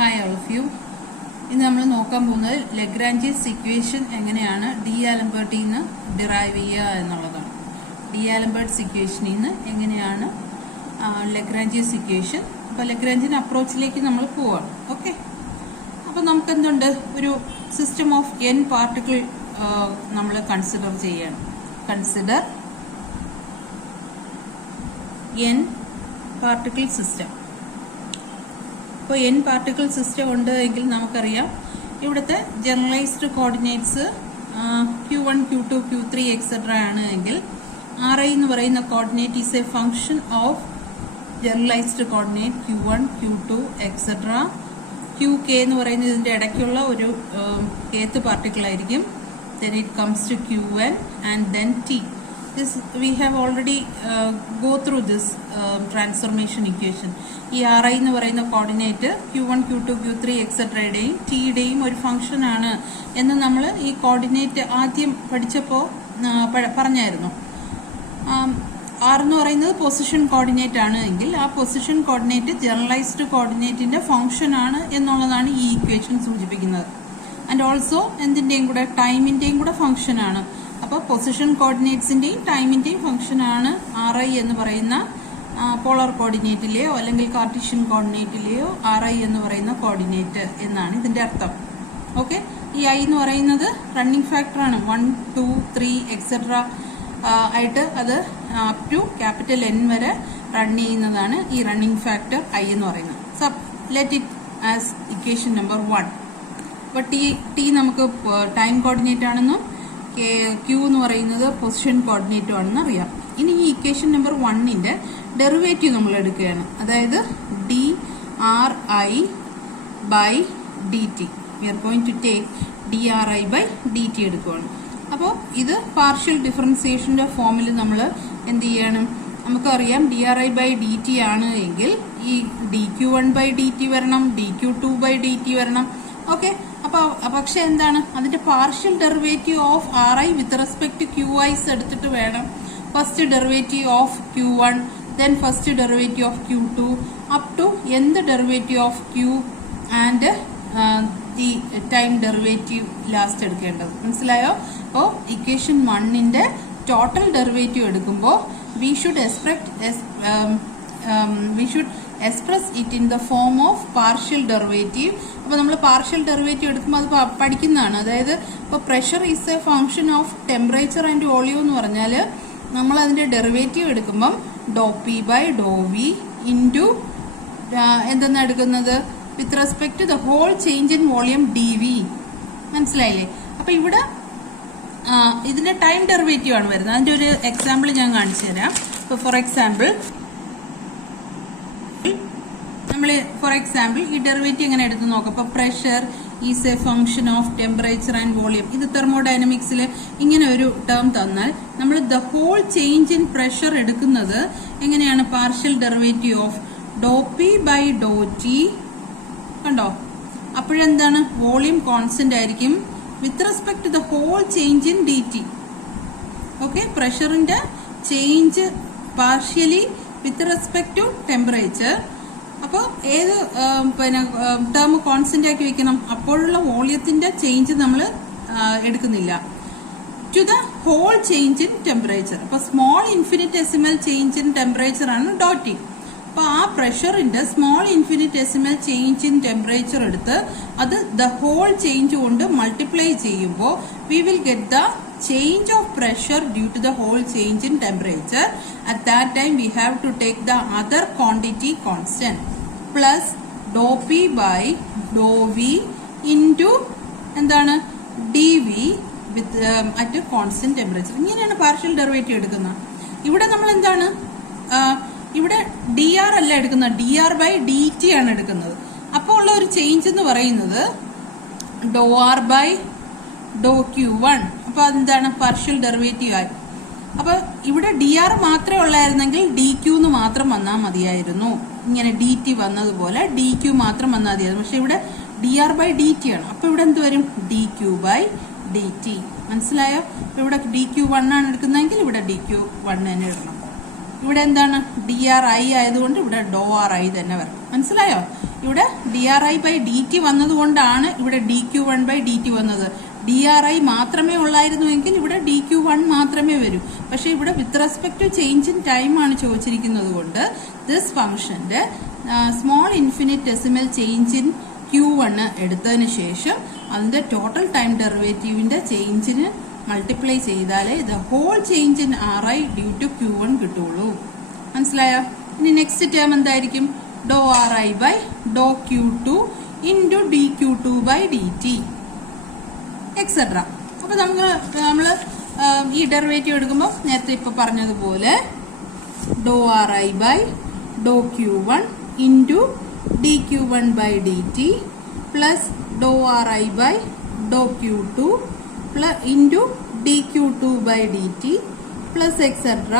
Hi all of you. ഇന്ന് നമ്മൾ നോക്കാൻ പോകുന്നത് ലഗ്രാഞ്ചിയസ് ഇക്വേഷൻ എങ്ങനെയാണ് ഡി ആലംബർട്ടിൽ നിന്ന് ഡിറൈവ് ചെയ്യുക എന്നുള്ളതാണ്. ഡി ആലംബർട്ട്സ് ഇക്വേഷനിൽ നിന്ന് എങ്ങനെയാണ് ലഗ്രാഞ്ചിയസ് ഇക്വേഷൻ. അപ്പോൾ ലഗ്രാഞ്ചിയൻ അപ്രോച്ചിലേക്ക് നമ്മൾ പോവാം. ഓക്കെ, അപ്പോൾ നമുക്ക് എന്തുണ്ട്, ഒരു സിസ്റ്റം ഓഫ് n പാർട്ടിക്കിൾ നമ്മൾ കൺസിഡർ ചെയ്യണം. Consider n particle system. ഇപ്പോൾ n പാർട്ടിക്കിൾ സിസ്റ്റം ഉണ്ട് എങ്കിൽ നമുക്കറിയാം ഇവിടുത്തെ generalised coordinates Q1, Q2, Q3 etcetera ആണ് എങ്കിൽ Ri എന്ന് പറയുന്ന coordinate is a function of generalised coordinate Q1, Q2 etcetera. Qk എന്ന് പറയുന്നത് ഇതിന്റെ ഇടയ്ക്കുള്ള ഒരു kth പാർട്ടിക്കിൾ ആയിരിക്കും. Then it comes to Qn and then T. This we have already go through this transformation equation. ഈ Ri എന്ന് പറയുന്ന coordinate Q1, Q2, Q3 എക്സെട്രയുടെയും ടിയുടെയും ഒരു ഫംഗ്ഷൻ ആണ് എന്ന് നമ്മൾ ഈ കോർഡിനേറ്റ് ആദ്യം പഠിച്ചപ്പോൾ പറഞ്ഞായിരുന്നു. R എന്ന് പറയുന്നത് പൊസിഷൻ കോർഡിനേറ്റ് ആണ് എങ്കിൽ ആ പൊസിഷൻ കോർഡിനേറ്റ് ജനറലൈസ്ഡ് കോർഡിനേറ്റിന്റെ ഫംഗ്ഷൻ ആണ് എന്നുള്ളതാണ് ഈ ഇക്വേഷൻ സൂചിപ്പിക്കുന്നത്. ആൻഡ് ഓൾസോ എന്തിന്റെയും കൂടെ ടൈമിന്റെയും കൂടെ ഫംഗ്ഷൻ ആണ്. അപ്പോൾ പൊസിഷൻ കോർഡിനേറ്റ്സിന്റെയും ടൈമിന്റെയും ഫംഗ്ഷൻ ആണ് Ri എന്ന് പറയുന്ന പോളാർ കോർഡിനേറ്റിലെയോ അല്ലെങ്കിൽ കാർട്ടീഷ്യൻ കോർഡിനേറ്റിലെയോ Ri എന്ന് പറയുന്ന കോർഡിനേറ്റ് എന്നാണ് ഇതിന്റെ അർത്ഥം. ഓക്കെ, ഈ I എന്ന് പറയുന്നത് റണ്ണിംഗ് ഫാക്ടർ ആണ്. 1, 2, 3 എക്സെട്ര ആയിട്ട് അത് അപ് ടു ക്യാപിറ്റൽ N വരെ റൺ ചെയ്യുന്നതാണ് ഈ റണ്ണിംഗ് ഫാക്ടർ I എന്ന് പറയുന്നത്. Sub let it as equation number 1. അപ്പോൾ ടി നമുക്ക് ടൈം കോർഡിനേറ്റ് ആണെന്നും Q എന്ന് പറയുന്നത് പൊസിഷൻ കോർഡിനേറ്റും ആണെന്ന് അറിയാം. ഇനി ഈ ഇക്വേഷൻ നമ്പർ 1ന്റെ ഡെറിവേറ്റീവ് നമ്മൾ എടുക്കുകയാണ്. അതായത് dRi by dt. We are going to take dRi by dt എടുക്കുകയാണ്. അപ്പോൾ ഇത് പാർഷ്യൽ ഡിഫറൻസിയേഷന്റെ ഫോമിൽ നമ്മൾ എന്ത് ചെയ്യണം, നമുക്കറിയാം dRi by dt ആണ് എങ്കിൽ ഈ dq1 by dt വരണം, dq2 by dt വരണം. ഓക്കെ, അപ്പൊ പക്ഷെ എന്താണ്, അതിന്റെ partial derivative of Ri with respect Qis എടുത്തിട്ട് വേണം first derivative of Q1, then first derivative of Q2 up to എന്ത് derivative of Q and the time derivative last എടുക്കേണ്ടത്. മനസ്സിലായോ? അപ്പോൾ ഇക്വേഷൻ 1ന്റെ ടോട്ടൽ ഡെറിവേറ്റീവ് എടുക്കുമ്പോൾ we should express it in the form of partial derivative. അപ്പോൾ നമ്മൾ partial derivative എടുക്കുമ്പോൾ അത് പഠിക്കുന്നതാണ്. അതായത് ഇപ്പോൾ pressure is a function of temperature and volume എന്ന് പറഞ്ഞാൽ നമ്മൾ അതിന്റെ ഡെറിവേറ്റീവ് എടുക്കുമ്പം doh P by doh V into എന്തെന്നാണ് എടുക്കുന്നത്, with respect to the whole change in volume D V. മനസ്സിലായില്ലേ? അപ്പൊ ഇവിടെ ഇതിന്റെ ടൈം ഡെറിവേറ്റീവ് ആണ് വരുന്നത്. അതിന്റെ ഒരു എക്സാമ്പിൾ ഞാൻ കാണിച്ചു തരാം. ഇപ്പോൾ ഫോർ എക്സാമ്പിൾ ഈ ഡെറിവേറ്റീവ് എങ്ങനെ എടുത്ത് നോക്കാം. അപ്പൊ pressure is a function of temperature and volume. ഇത് തെർമോഡൈനമിക്സിൽ ഇങ്ങനെ ഒരു ടേം തന്നാൽ നമ്മൾ the whole change in pressure എടുക്കുന്നത് എങ്ങനെയാണ്, partial derivative of doh P by doh T. കണ്ടോ? അപ്പോഴെന്താണ്, വോളിയം കോൺസ്റ്റന്റ് ആയിരിക്കും with respect to the whole change in D T. Okay, പ്രഷറിന്റെ change partially with respect to temperature. അപ്പോൾ ഏത് term constant ആക്കി വെക്കണം, അപ്പോഴുള്ള വോളിയത്തിന്റെ ചേഞ്ച് നമ്മൾ എടുക്കുന്നില്ല, to the whole change in temperature. അപ്പൊ small infinitesimal change in temperature ആണ് ഡോട്ടി. അപ്പൊ ആ പ്രഷറിന്റെ small infinitesimal change in temperature എടുത്ത് അത് ദ ഹോൾ ചേഞ്ച് കൊണ്ട് മൾട്ടിപ്ലൈ ചെയ്യുമ്പോൾ we will get the change of pressure due to the whole change in temperature. At that time we have to take the other quantity constant plus dou p by dou v into എന്താണ് dv with at a constant temperature. ഇങ്ങനെയാണ് partial derivative എടുക്കുന്നത്. ഇവിടെ നമ്മൾ എന്താണ്, ഇവിടെ dr അല്ല എടുക്കുന്നത്, dr by dt ആണ് എടുക്കുന്നത്. അപ്പോൾ ഉള്ള ഒരു ചേഞ്ച് എന്ന് പറയുന്നത് dou r by dou q1. അപ്പൊ അതെന്താണ്, പാർഷ്യൽ ഡെറിവേറ്റീവ് ആയി. അപ്പൊ ഇവിടെ dr മാത്രമേ ഉള്ളായിരുന്നെങ്കിൽ dq എന്ന് മാത്രം വന്നാൽ മതിയായിരുന്നു. ഇങ്ങനെ dt വന്നതുപോലെ dq മാത്രം വന്നാൽ മതിയായിരുന്നു. പക്ഷെ ഇവിടെ dr by dt ആണ്. അപ്പൊ ഇവിടെ എന്ത് വരും, dq by dt. മനസ്സിലായോ? ഇവിടെ dq1 ആണ് എടുക്കുന്നതെങ്കിൽ ഇവിടെ dq1 തന്നെ ഇടണം. ഇവിടെ എന്താണ് ഡി ആർ ഐ ആയതുകൊണ്ട് ഇവിടെ ഡോ ആർ ഐ തന്നെ വരണം. മനസ്സിലായോ? ഇവിടെ D R I by D T വന്നതുകൊണ്ടാണ് ഇവിടെ D Q one by D T വന്നത്. ഡി ആർ ഐ മാത്രമേ ഉള്ളായിരുന്നുവെങ്കിൽ ഇവിടെ ഡി ക്യു വൺ മാത്രമേ വരൂ. പക്ഷെ ഇവിടെ with respect to change in time ആണ് ചോദിച്ചിരിക്കുന്നത് കൊണ്ട് ദിസ് ഫംഗ്ഷന്റെ small infinitesimal change in Q one എടുത്തതിന് ശേഷം അതിന്റെ ടോട്ടൽ ടൈം ഡെറിവേറ്റീവിന്റെ ചേഞ്ചിന് മൾട്ടിപ്ലൈ ചെയ്താലേ the whole change in R I due to Q one കിട്ടുള്ളൂ. മനസ്സിലായോ? ഇനി നെക്സ്റ്റ് ടേം എന്തായിരിക്കും? Doh R I by doh Q two into D Q two by D T etcetera. അപ്പൊ നമ്മള് ഈ ഡെറിവേറ്റീവ് എടുക്കുമ്പോൾ നേരത്തെ ഇപ്പൊ പറഞ്ഞതുപോലെ dou R I by doh Q one into D Q one by D T plus doh R I by doh Q two into D Q two by D T plus etcetera.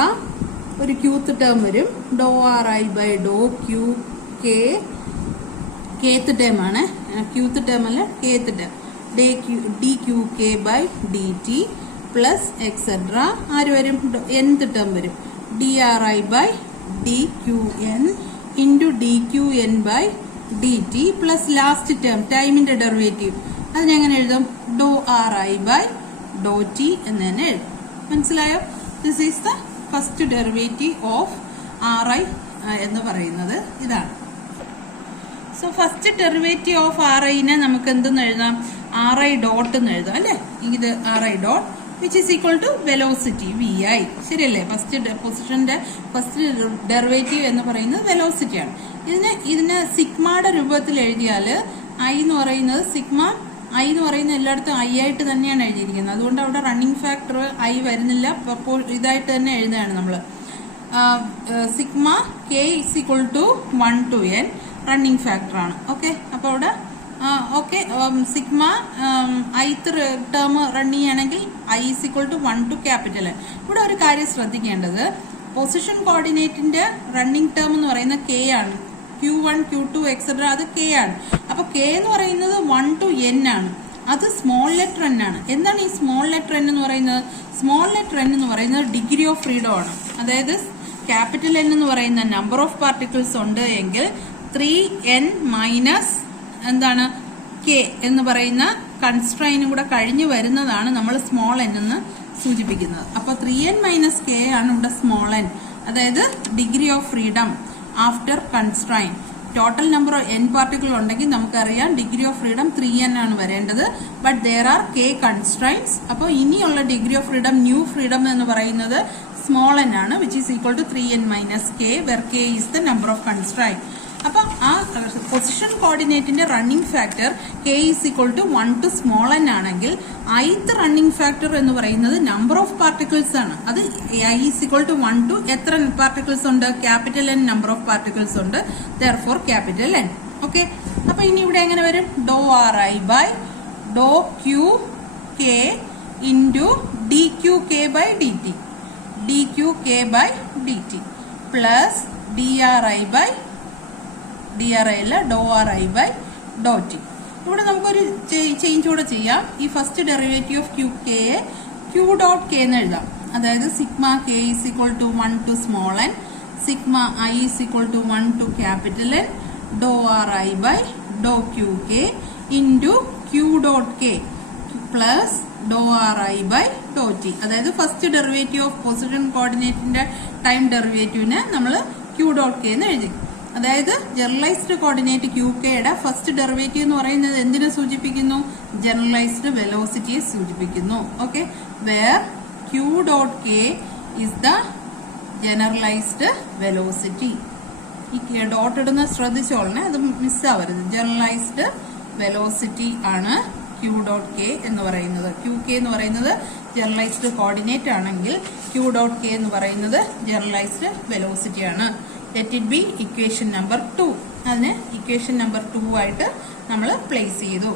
ഒരു Qth term വരും doh R I by doh Q K. Kth term ആണ്, Qth term അല്ല Kth term. D Q K by D T plus etcetera. ആര് വരും? nth term വരും D R I by D Q N into D Q N by D T plus last term ടൈമിന്റെ derivative. അത് ഞാൻ എങ്ങനെ എഴുതും? Doh R I by doh T എന്ന് തന്നെ എഴുതും. മനസ്സിലായോ? This is the first derivative of R I എന്ന് പറയുന്നത് ഇതാണ്. So first derivative of R ഐനെ നമുക്ക് എന്തെന്ന് എഴുതാം? ആർ ഐ ഡോട്ട് എന്ന് എഴുതാം അല്ലെ? ഇത് R I dot which is equal to velocity V I. ശരിയല്ലേ? ഫസ്റ്റ് പൊസിഷന്റെ ഫസ്റ്റ് ഡെറിവേറ്റീവ് എന്ന് പറയുന്നത് വെലോസിറ്റിയാണ്. ഇതിനെ സിഗ്മയുടെ രൂപത്തിൽ എഴുതിയാൽ ഐ എന്ന് പറയുന്നത് ഐ എന്ന് പറയുന്നത് എല്ലായിടത്തും ഐ ആയിട്ട് തന്നെയാണ് എഴുതിയിരിക്കുന്നത്. അതുകൊണ്ട് അവിടെ റണ്ണിങ് ഫാക്ടർ ഐ വരുന്നില്ല. അപ്പോൾ ഇതായിട്ട് തന്നെ എഴുതുകയാണ് നമ്മൾ. Sigma K is equal to 1 to n running factor ആണ്. ഓക്കെ, അപ്പൊ അവിടെ സിഗ്മ ith ടേം റൺ ചെയ്യുകയാണെങ്കിൽ I is equal to 1 to capital N. ഇവിടെ ഒരു കാര്യം ശ്രദ്ധിക്കേണ്ടത്, പൊസിഷൻ കോർഡിനേറ്റിന്റെ റണ്ണിങ് ടേം എന്ന് പറയുന്നത് കെ ആണ്. Q1, Q2 എക്സെട്ര അത് കെ ആണ്. അപ്പൊ കെ എന്ന് പറയുന്നത് 1 to n ആണ്. അത് സ്മോൾ ലെറ്റർ n ആണ്. എന്താണ് ഈ സ്മോൾ ലെറ്റർ n എന്ന് പറയുന്നത്? സ്മോൾ ലെറ്റർ n എന്ന് പറയുന്നത് ഡിഗ്രി ഓഫ് ഫ്രീഡം ആണ്. അതായത് ക്യാപിറ്റൽ N എന്ന് പറയുന്ന നമ്പർ ഓഫ് പാർട്ടിക്കിൾസ് ഉണ്ട് എങ്കിൽ 3n മൈനസ് എന്താണ് കെ എന്ന് പറയുന്ന കൺസ്ട്രൈനും കൂടെ കഴിഞ്ഞു വരുന്നതാണ് നമ്മൾ സ്മോൾ n എന്ന് സൂചിപ്പിക്കുന്നത്. അപ്പൊ 3n മൈനസ് കെ ആണ് ഇവിടെ സ്മോൾ n. അതായത് degree of freedom after constraint. Total number of n particle ഉണ്ടെങ്കിൽ നമുക്കറിയാം ഡിഗ്രി ഓഫ് ഫ്രീഡം 3n ആണ് വരേണ്ടത്. But there are k constraints. അപ്പോൾ ഇനിയുള്ള degree of freedom new freedom എന്ന് പറയുന്നത് സ്മോൾ n ആണ്, which is equal to 3n minus K, where K is the number of constraint. അപ്പൊ ആ പൊസിഷൻ കോർഡിനേറ്റിന്റെ running factor K is equal to 1 to small n ആണെങ്കിൽ ith running factor എന്ന് പറയുന്നത് number of particles ആണ്. അത് I is equal to 1 to എത്ര particles ഉണ്ട്? Capital N number of particles ഉണ്ട്. Therefore capital N. ഓക്കെ, അപ്പൊ ഇനി ഇവിടെ എങ്ങനെ വരും? Doh R I by doh Q K into D Q K by D T, D Q K by D T plus D R I by D R I അല്ല doh R I by doh T. ഇവിടെ നമുക്കൊരു change കൂടെ ചെയ്യാം. ഈ first derivative of Q K Q dot K എന്ന് എഴുതാം. അതായത് sigma K is equal to 1 to small n, sigma I is equal to 1 to capital N, dou R I by Dr Q K into Q dot K plus doh R I by doh T. അതായത് first derivative of position കോർഡിനേറ്റിന്റെ time ഡെറിവേറ്റീവിന് നമ്മൾ Q dot K എന്ന് എഴുതി. അതായത് generalised coordinate Q കെയുടെ first derivative എന്ന് പറയുന്നത് എന്തിനെ സൂചിപ്പിക്കുന്നു? ജനറലൈസ്ഡ് വെലോസിറ്റിയെ സൂചിപ്പിക്കുന്നു. Okay, where Q dot K is the generalised velocity. ഈ ഡോട്ട് ഇടുന്ന ശ്രദ്ധിച്ചോളണേ, അത് മിസ്സാവരുത്. ജനറലൈസ്ഡ് വെലോസിറ്റി ആണ് ക്യൂ ഡോട്ട് കെ എന്ന് പറയുന്നത്. ക്യൂ കെ എന്ന് പറയുന്നത് ജനറലൈസ്ഡ് കോർഡിനേറ്റ് ആണെങ്കിൽ ക്യൂ ഡോട്ട് കെ എന്ന് പറയുന്നത് ജനറലൈസ്ഡ് വെലോസിറ്റി ആണ്. Let it be equation number 2. അതിന് ഇക്വേഷൻ നമ്പർ 2 ആയിട്ട് നമ്മൾ പ്ലേസ് ചെയ്തു.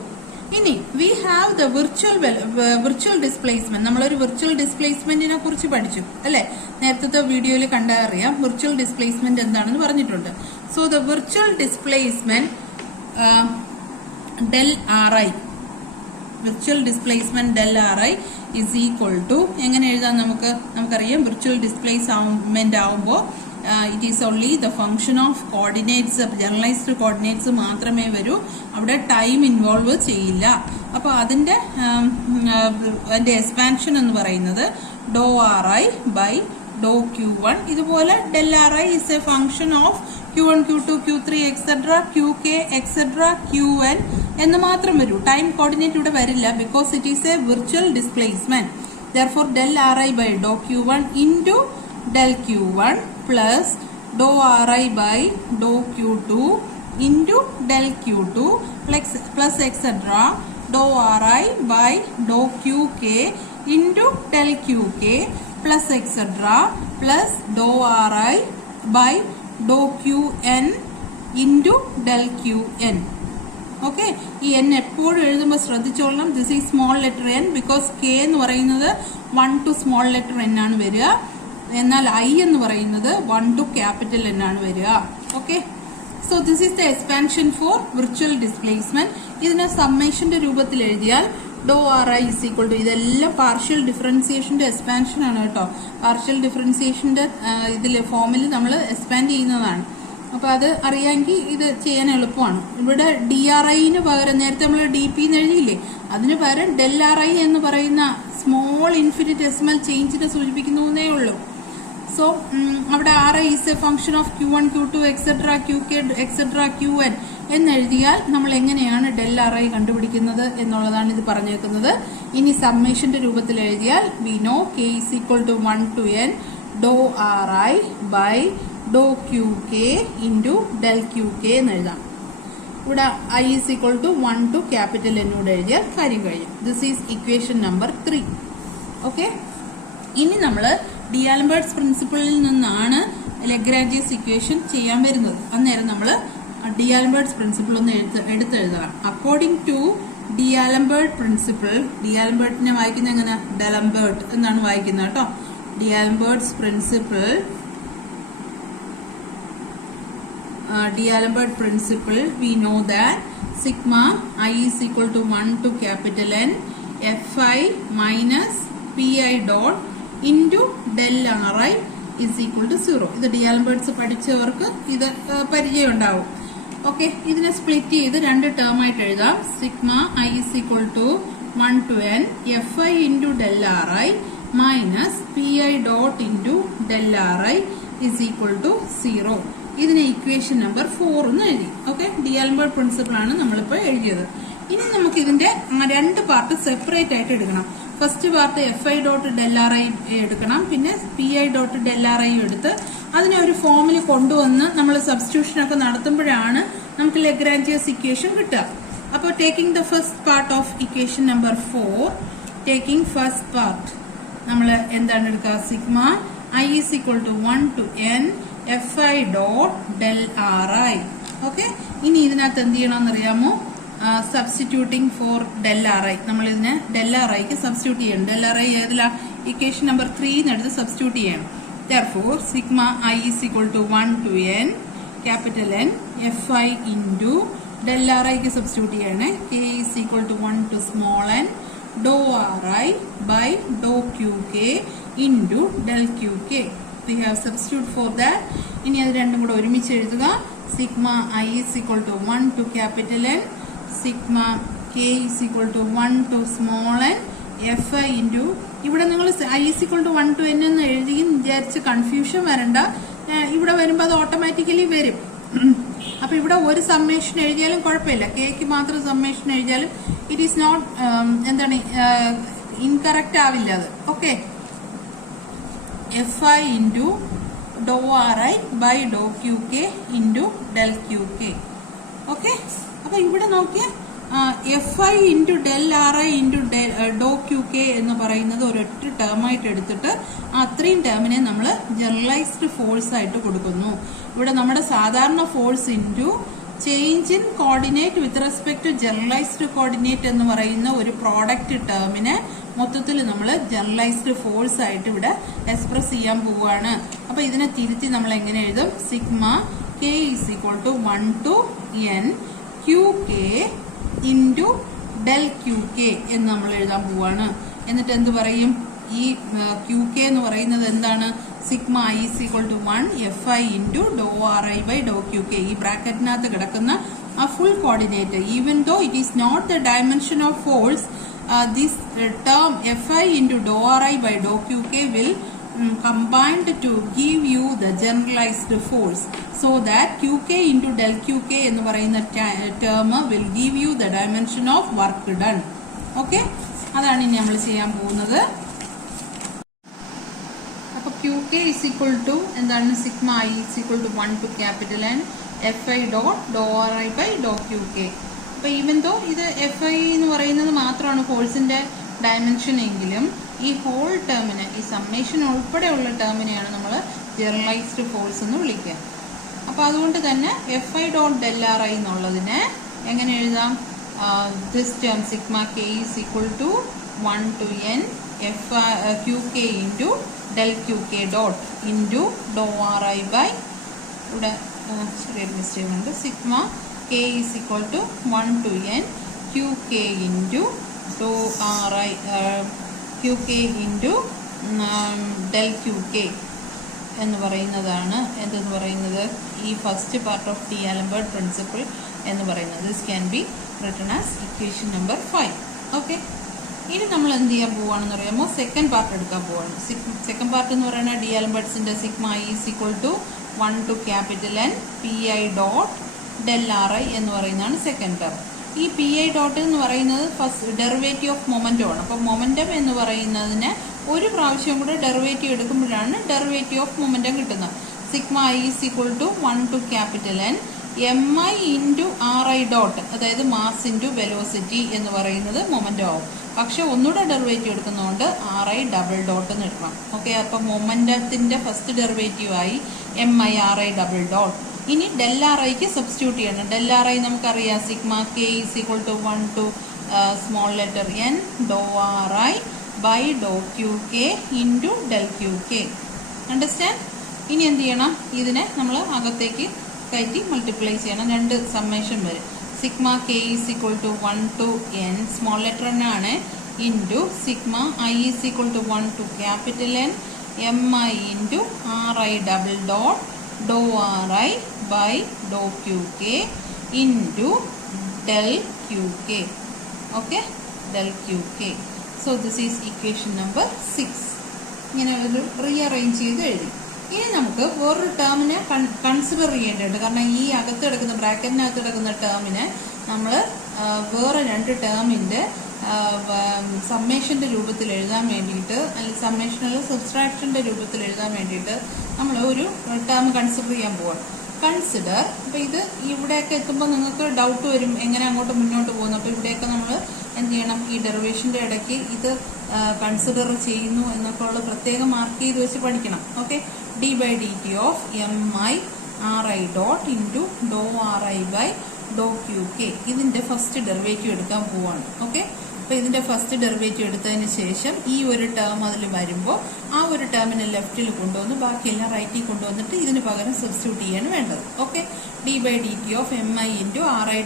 ഇനി we have the virtual displacement. നമ്മളൊരു വിർച്വൽ ഡിസ്പ്ലേസ്മെന്റിനെ കുറിച്ച് പഠിച്ചു അല്ലെ? നേരത്തെ വീഡിയോയിൽ കണ്ടറിയാം വിർച്വൽ ഡിസ്പ്ലേസ്മെന്റ് എന്താണെന്ന് പറഞ്ഞിട്ടുണ്ട്. So the virtual displacement del R I, virtual displacement del R I is equal to എങ്ങനെ എഴുതാം നമുക്കറിയാം വിർച്വൽ ഡിസ്പ്ലേസ്മെന്റ് ആവുമ്പോൾ it is only the function of coordinates, generalised coordinates മാത്രമേ വരൂ, അവിടെ ടൈം ഇൻവോൾവ് ചെയ്യില്ല. അപ്പോൾ അതിന്റെ എക്സ്പാൻഷൻ എന്ന് പറയുന്നത് doh R I by doh Q1. ഇതുപോലെ del R I is a function of Q1, Q2, Q3 etcetera Qk etcetera Qn എന്ന് മാത്രം വരൂ. ടൈം കോർഡിനേറ്റ് ഇവിടെ വരില്ല because it is a virtual displacement. Therefore del Ri by do Q1 into del Q1 plus do Ri by do Q2 into del Q2 plus etc. do Ri by do Qk into del Qk plus etc. plus do Ri by do Qn into del Qn. Okay, ഈ N എപ്പോഴും എഴുതുമ്പോൾ ശ്രദ്ധിച്ചോളണം, this is small letter N because K എന്ന് പറയുന്നത് 1 to small letter N ആണ് വരിക, എന്നാൽ I എന്ന് പറയുന്നത് 1 to ക്യാപിറ്റൽ എൻ ആണ് വരിക. Okay, so this is the expansion for virtual displacement. ഇതിനെ സമ്മേഷന്റെ രൂപത്തിൽ എഴുതിയാൽ doh R I is equal to, ഇതെല്ലാം പാർഷ്യൽ ഡിഫറൻസിയേഷന്റെ എക്സ്പാൻഷൻ ആണ് കേട്ടോ. പാർഷ്യൽ ഡിഫറൻസിയേഷന്റെ ഇതിൽ ഫോമിൽ നമ്മൾ എക്സ്പാൻഡ് ചെയ്യുന്നതാണ്. അപ്പൊ അത് അറിയാമെങ്കിൽ ഇത് ചെയ്യാൻ എളുപ്പമാണ്. ഇവിടെ ഡി ആർ ഐന് പകരം നേരത്തെ നമ്മൾ ഡി പി എന്ന് എഴുതിയില്ലേ, അതിന് പകരം ഡെൽ ആർ ഐ എന്ന് പറയുന്ന സ്മോൾ ഇൻഫിനിറ്റെസിമൽ ചേഞ്ചിനെ സൂചിപ്പിക്കുന്നേ ഉള്ളൂ. സോ അവിടെ R I is a function of Q1, Q2 etcetera Qk etcetera Qn എന്നെഴുതിയാൽ നമ്മൾ എങ്ങനെയാണ് ഡെൽ ആർ ഐ കണ്ടുപിടിക്കുന്നത് എന്നുള്ളതാണ് ഇത് പറഞ്ഞേക്കുന്നത്. ഇനി സമ്മേഷന്റെ രൂപത്തിൽ എഴുതിയാൽ we know k is equal to 1 to n dou R I by Dr Qk into del Qk എന്ന് എഴുതാം. ഇവിടെ i is equal to 1 to capital എന്നോട് എഴുതിയാൽ കാര്യം കഴിയും. This is equation number 3. Okay, ഇനി നമ്മൾ ഡി ആലംബർട്ട്സ് പ്രിൻസിപ്പിളിൽ നിന്നാണ് ലഗ്രാഞ്ചിയസ് ഇക്വേഷൻ ചെയ്യാൻ വരുന്നത്. അന്നേരം നമ്മൾ ഡി ആലംബർട്ട്സ് പ്രിൻസിപ്പിൾ ഒന്ന് എടുത്തെഴുതണം. According to D'Alembert principle, ഡി ആലംബർട്ടിനെ വായിക്കുന്നത് എങ്ങനെ, ഡെലംബർട്ട് എന്നാണ് വായിക്കുന്നത് കേട്ടോ. D'Alembert's principle, D Alembert principle, we know that sigma I is equal to 1 to capital N Fi minus Pi dot into del Ri is equal to 0. ഇത് D Alemberts പഠിച്ചവർക്ക് ഇത് പരിചയം ഉണ്ടാവും. ഓക്കെ, ഇതിനെ split ചെയ്ത് രണ്ട് term ആയിട്ട് എഴുതാം. Sigma I is equal to 1 to N Fi into del Ri minus Pi dot into del Ri is equal to 0. ഇതിനെ ഇക്വേഷൻ നമ്പർ 4 എന്ന് എഴുതി. ഓക്കെ, ഡി ആലംബർട്ട് പ്രിൻസിപ്പിൾ ആണ് നമ്മളിപ്പോൾ എഴുതിയത്. ഇനി നമുക്ക് ഇതിന്റെ രണ്ട് പാർട്ട് സെപ്പറേറ്റ് ആയിട്ട് എടുക്കണം. First part Fi dot del R I എടുക്കണം, പിന്നെ Pi dot del R I എടുത്ത് അതിനെ ഒരു ഫോമിൽ കൊണ്ടുവന്ന് നമ്മൾ സബ്സ്റ്റിറ്റ്യൂഷൻ ഒക്കെ നടത്തുമ്പോഴാണ് നമുക്ക് ലഗ്രാഞ്ചിയസ് ഇക്വേഷൻ കിട്ടുക. അപ്പോൾ taking the first part of equation number 4, taking first part നമ്മൾ എന്താണ് എടുക്കുക, sigma I is equal to 1 to n Fi dot del Ri. Okay, ഇനി ഇതിനകത്ത് എന്ത് ചെയ്യണമെന്ന് അറിയാമോ, substituting for del R I. നമ്മൾ ഇതിനെ ഡെൽ ആർ ഐക്ക് സബ്സ്റ്റിറ്റ്യൂട്ട് ചെയ്യണം. ഡെൽ ആർ ഐ ഏതിലാ, ഇക്വേഷൻ നമ്പർ 3 എടുത്ത് സബ്സ്റ്റിറ്റ്യൂട്ട് ചെയ്യണം. Therefore sigma I is equal to 1 to n capital N Fi into del R ഐക്ക് സബ്സ്റ്റിറ്റ്യൂട്ട് ചെയ്യണേ. k is equal to 1 to small n dou R I by Dr Qk into del Qk. We have substitute for that. ഇനി അത് രണ്ടും കൂടെ ഒരുമിച്ച് എഴുതുക. Sigma I is equal to 1 to capital N, sigma k is equal to 1 to small n Fi into, ഇവിടെ നിങ്ങൾ I is equal to 1 to n എന്ന് എഴുതി വിചാരിച്ച് കൺഫ്യൂഷൻ വരണ്ട. ഇവിടെ വരുമ്പോൾ അത് ഓട്ടോമാറ്റിക്കലി വരും. അപ്പൊ ഇവിടെ ഒരു സമ്മേഷൻ എഴുതിയാലും കുഴപ്പമില്ല, കേക്ക് മാത്രം സമ്മേഷൻ എഴുതിയാലും ഇറ്റ് ഈസ് നോട്ട് എന്താണ് ഇൻകറക്റ്റ് ആവില്ല അത്. Okay, Fi into dou R I by Dr Qk into del Qk. Okay, അപ്പൊ ഇവിടെ നോക്കിയ Fi into del R I into dou Qk എന്ന് പറയുന്നത് ഒരൊറ്റ ടേം ആയിട്ട് എടുത്തിട്ട് അത്രയും ടേമിനെ നമ്മൾ ജനറലൈസ്ഡ് ഫോഴ്സ് ആയിട്ട് കൊടുക്കുന്നു. ഇവിടെ നമ്മുടെ സാധാരണ force into change in coordinate with respect to generalised coordinate എന്ന് പറയുന്ന ഒരു പ്രോഡക്റ്റ് ടേമിനെ മൊത്തത്തിൽ നമ്മൾ ജനറലൈസ്ഡ് ഫോഴ്സ് ആയിട്ട് ഇവിടെ എക്സ്പ്രസ് ചെയ്യാൻ പോവുകയാണ്. അപ്പൊ ഇതിനെ തിരുത്തി നമ്മൾ എങ്ങനെ എഴുതും, sigma k is equal to 1 to n Qk into del Qk എന്ന് നമ്മൾ എഴുതാൻ പോവാണ്. എന്നിട്ട് എന്ത് പറയും? ഈ ക്യൂ കെ എന്ന് പറയുന്നത് എന്താണ്? Sigma I is equal to 1 FI into dou R I by Dr Q K. ഈ ബ്രാക്കറ്റിനകത്ത് കിടക്കുന്ന ആ full coordinate, even though it is not the dimension of force, this term FI into dou RI by dou QK will combined to give you the generalized force, so that QK into del QK എന്ന് പറയുന്ന term will give you the dimension of work done. Okay, അതാണ് ഇനി നമ്മൾ ചെയ്യാൻ പോകുന്നത്. അപ്പോൾ QK is equal to എന്താണ്? Sigma I is equal to 1 to capital N FI dot dou RI by dou QK. അപ്പോൾ ഈവൻ ദോ ഇത് FI എന്ന് പറയുന്നത് മാത്രമാണ് ഫോഴ്സിന്റെ ഡയമെൻഷൻ എങ്കിലും ഈ ഹോൾ ടേമിന്, ഈ സമ്മേഷൻ ഉൾപ്പെടെയുള്ള ടേമിനെയാണ് നമ്മൾ ജനറലൈസ്ഡ് ഫോഴ്സ് എന്ന് വിളിക്കുക. അപ്പോൾ അതുകൊണ്ട് തന്നെ FI dot del R I എന്നുള്ളതിനെ എങ്ങനെ എഴുതാം? This term sigma K is equal to 1 to n Q K into del Q K dot into dou R I by, ഇവിടെ ചെറിയൊരു മിസ്റ്റേക്ക് ഉണ്ട്, sigma k is equal to 1 to n qk into dou ri qk into del qk എന്ന് പറയുന്നതാണ് എന്തെന്ന് പറയുന്നത്? ഈ first part of D അലംബർട്ട് principle എന്ന് പറയുന്നത്. This can be written as equation number 5. Okay, ഇനി നമ്മൾ എന്ത് ചെയ്യാൻ പോവുകയാണെന്ന് പറയുമ്പോൾ സെക്കൻഡ് പാർട്ട് എടുക്കാൻ പോവുകയാണ്. സെക്കൻഡ് പാർട്ട് എന്ന് പറയുന്നത് ഡി അലംബർട്ട്സിൻ്റെ sigma I is equal to 1 to capital N PI dot del R I എന്ന് പറയുന്നതാണ് സെക്കൻഡ് ടേം. ഈ പി ഐ ഡോട്ട് എന്ന് പറയുന്നത് ഫസ്റ്റ് ഡെറിവേറ്റീവ് ഓഫ് മൊമെൻറ്റം ആണ്. അപ്പോൾ മൊമെൻറ്റം എന്ന് പറയുന്നതിന് ഒരു പ്രാവശ്യം കൂടെ ഡെറിവേറ്റീവ് എടുക്കുമ്പോഴാണ് ഡെറിവേറ്റീവ് ഓഫ് മൊമെൻറ്റം കിട്ടുന്നത്. Sigma I is equal to 1 to capital N MI into R I dot, അതായത് മാസ് ഇൻറ്റു വെലോസിറ്റി എന്ന് പറയുന്നത് മൊമെൻറ്റം ആവും. പക്ഷെ ഒന്നുകൂടെ ഡെറിവേറ്റീവ് എടുക്കുന്നതുകൊണ്ട് ആർ ഐ ഡബിൾ ഡോട്ട് എന്ന് എടുക്കണം. ഓക്കെ, അപ്പം മൊമെൻറ്റത്തിൻ്റെ ഫസ്റ്റ് ഡെറിവേറ്റീവായി MI R I double dot. ഇനി ഡെൽ ആർ ഐക്ക് സബ്സ്റ്റിറ്റ്യൂട്ട് ചെയ്യണം. ഡെൽ ആർ ഐ നമുക്കറിയാം, sigma K is equal to 1 to small letter n dou R I by Dr Q K into del Q K. Understand? ഇനി എന്ത് ചെയ്യണം? ഇതിനെ നമ്മൾ അകത്തേക്ക് കയറ്റി മൾട്ടിപ്ലൈ ചെയ്യണം. രണ്ട് സമ്മേഷൻ വരും. Sigma K is equal to 1 to n small letter n ആണ് into sigma I is equal to 1 to capital N MI into R I double dot dou R I by Dr Q K into del Q K. Okay, del Q K. So this is equation number 6. ഇങ്ങനെ ഒരു rearrange ചെയ്ത് എഴുതി. ഇനി നമുക്ക് വേറൊരു ടേമിനെ consider ചെയ്യേണ്ടതുണ്ട്. കാരണം ഈ അകത്ത് കിടക്കുന്ന ബ്രാക്കറ്റിനകത്ത് കിടക്കുന്ന ടേമിനെ നമ്മൾ വേറെ രണ്ട് ടേമിൻ്റെ സമ്മേഷൻ്റെ രൂപത്തിൽ എഴുതാൻ വേണ്ടിയിട്ട്, അല്ലെങ്കിൽ സമ്മേഷനുള്ള സബ്സ്ട്രാക്ഷൻ്റെ രൂപത്തിൽ എഴുതാൻ വേണ്ടിയിട്ട് നമ്മൾ ഒരു ടേം കൺസിഡർ ചെയ്യാൻ പോവാം. കൺസിഡർ, അപ്പോൾ ഇത് ഇവിടെയൊക്കെ എത്തുമ്പോൾ നിങ്ങൾക്ക് ഡൗട്ട് വരും എങ്ങനെ അങ്ങോട്ട് മുന്നോട്ട് പോകുന്നു. അപ്പോൾ ഇവിടെയൊക്കെ നമ്മൾ എന്ത് ചെയ്യണം? ഈ ഡെറിവേഷൻ്റെ ഇടയ്ക്ക് ഇത് കൺസിഡർ ചെയ്യുന്നു എന്നൊക്കെ ഉള്ള പ്രത്യേകം മാർക്ക് ചെയ്ത് വെച്ച് പഠിക്കണം. Okay, D by D T of MI R I dot into dou R I by Dr Q K. ഇതിൻ്റെ ഫസ്റ്റ് ഡെറിവേറ്റീവ് എടുക്കാൻ പോവാണ്. ഓക്കെ, അപ്പോൾ ഇതിൻ്റെ ഫസ്റ്റ് ഡെറിവേറ്റീവ് എടുത്തതിന് ശേഷം ഈ ഒരു ടേം അതിൽ വരുമ്പോൾ ആ ഒരു ടേമിനെ ലെഫ്റ്റിൽ കൊണ്ടുവന്ന് ബാക്കിയെല്ലാം റൈറ്റിൽ കൊണ്ടുവന്നിട്ട് ഇതിന് പകരം സബ്സ്റ്റിറ്റ്യൂട്ട് ചെയ്യാണ് വേണ്ടത്. Okay, D by D T of MI into R I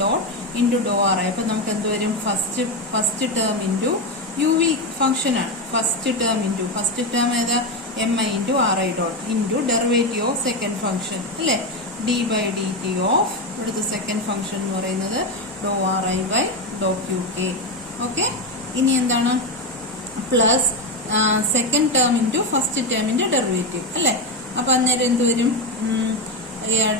dot into dou R I. അപ്പോൾ നമുക്ക് എന്ത് വരും? First term into U V ഫംഗ്ഷനാണ്. ഫസ്റ്റ് ടേം ഏതാ? MI into R I dot into derivative of second function അല്ലേ? D by D T of ഇവിടുത്തെ second function എന്ന് പറയുന്നത് doh R I by Dr Q K. Okay, ഇനി എന്താണ്? Plus second term into first ടേമിൻ്റെ derivative അല്ലേ? അപ്പോൾ അന്നേരം എന്ത് വരും?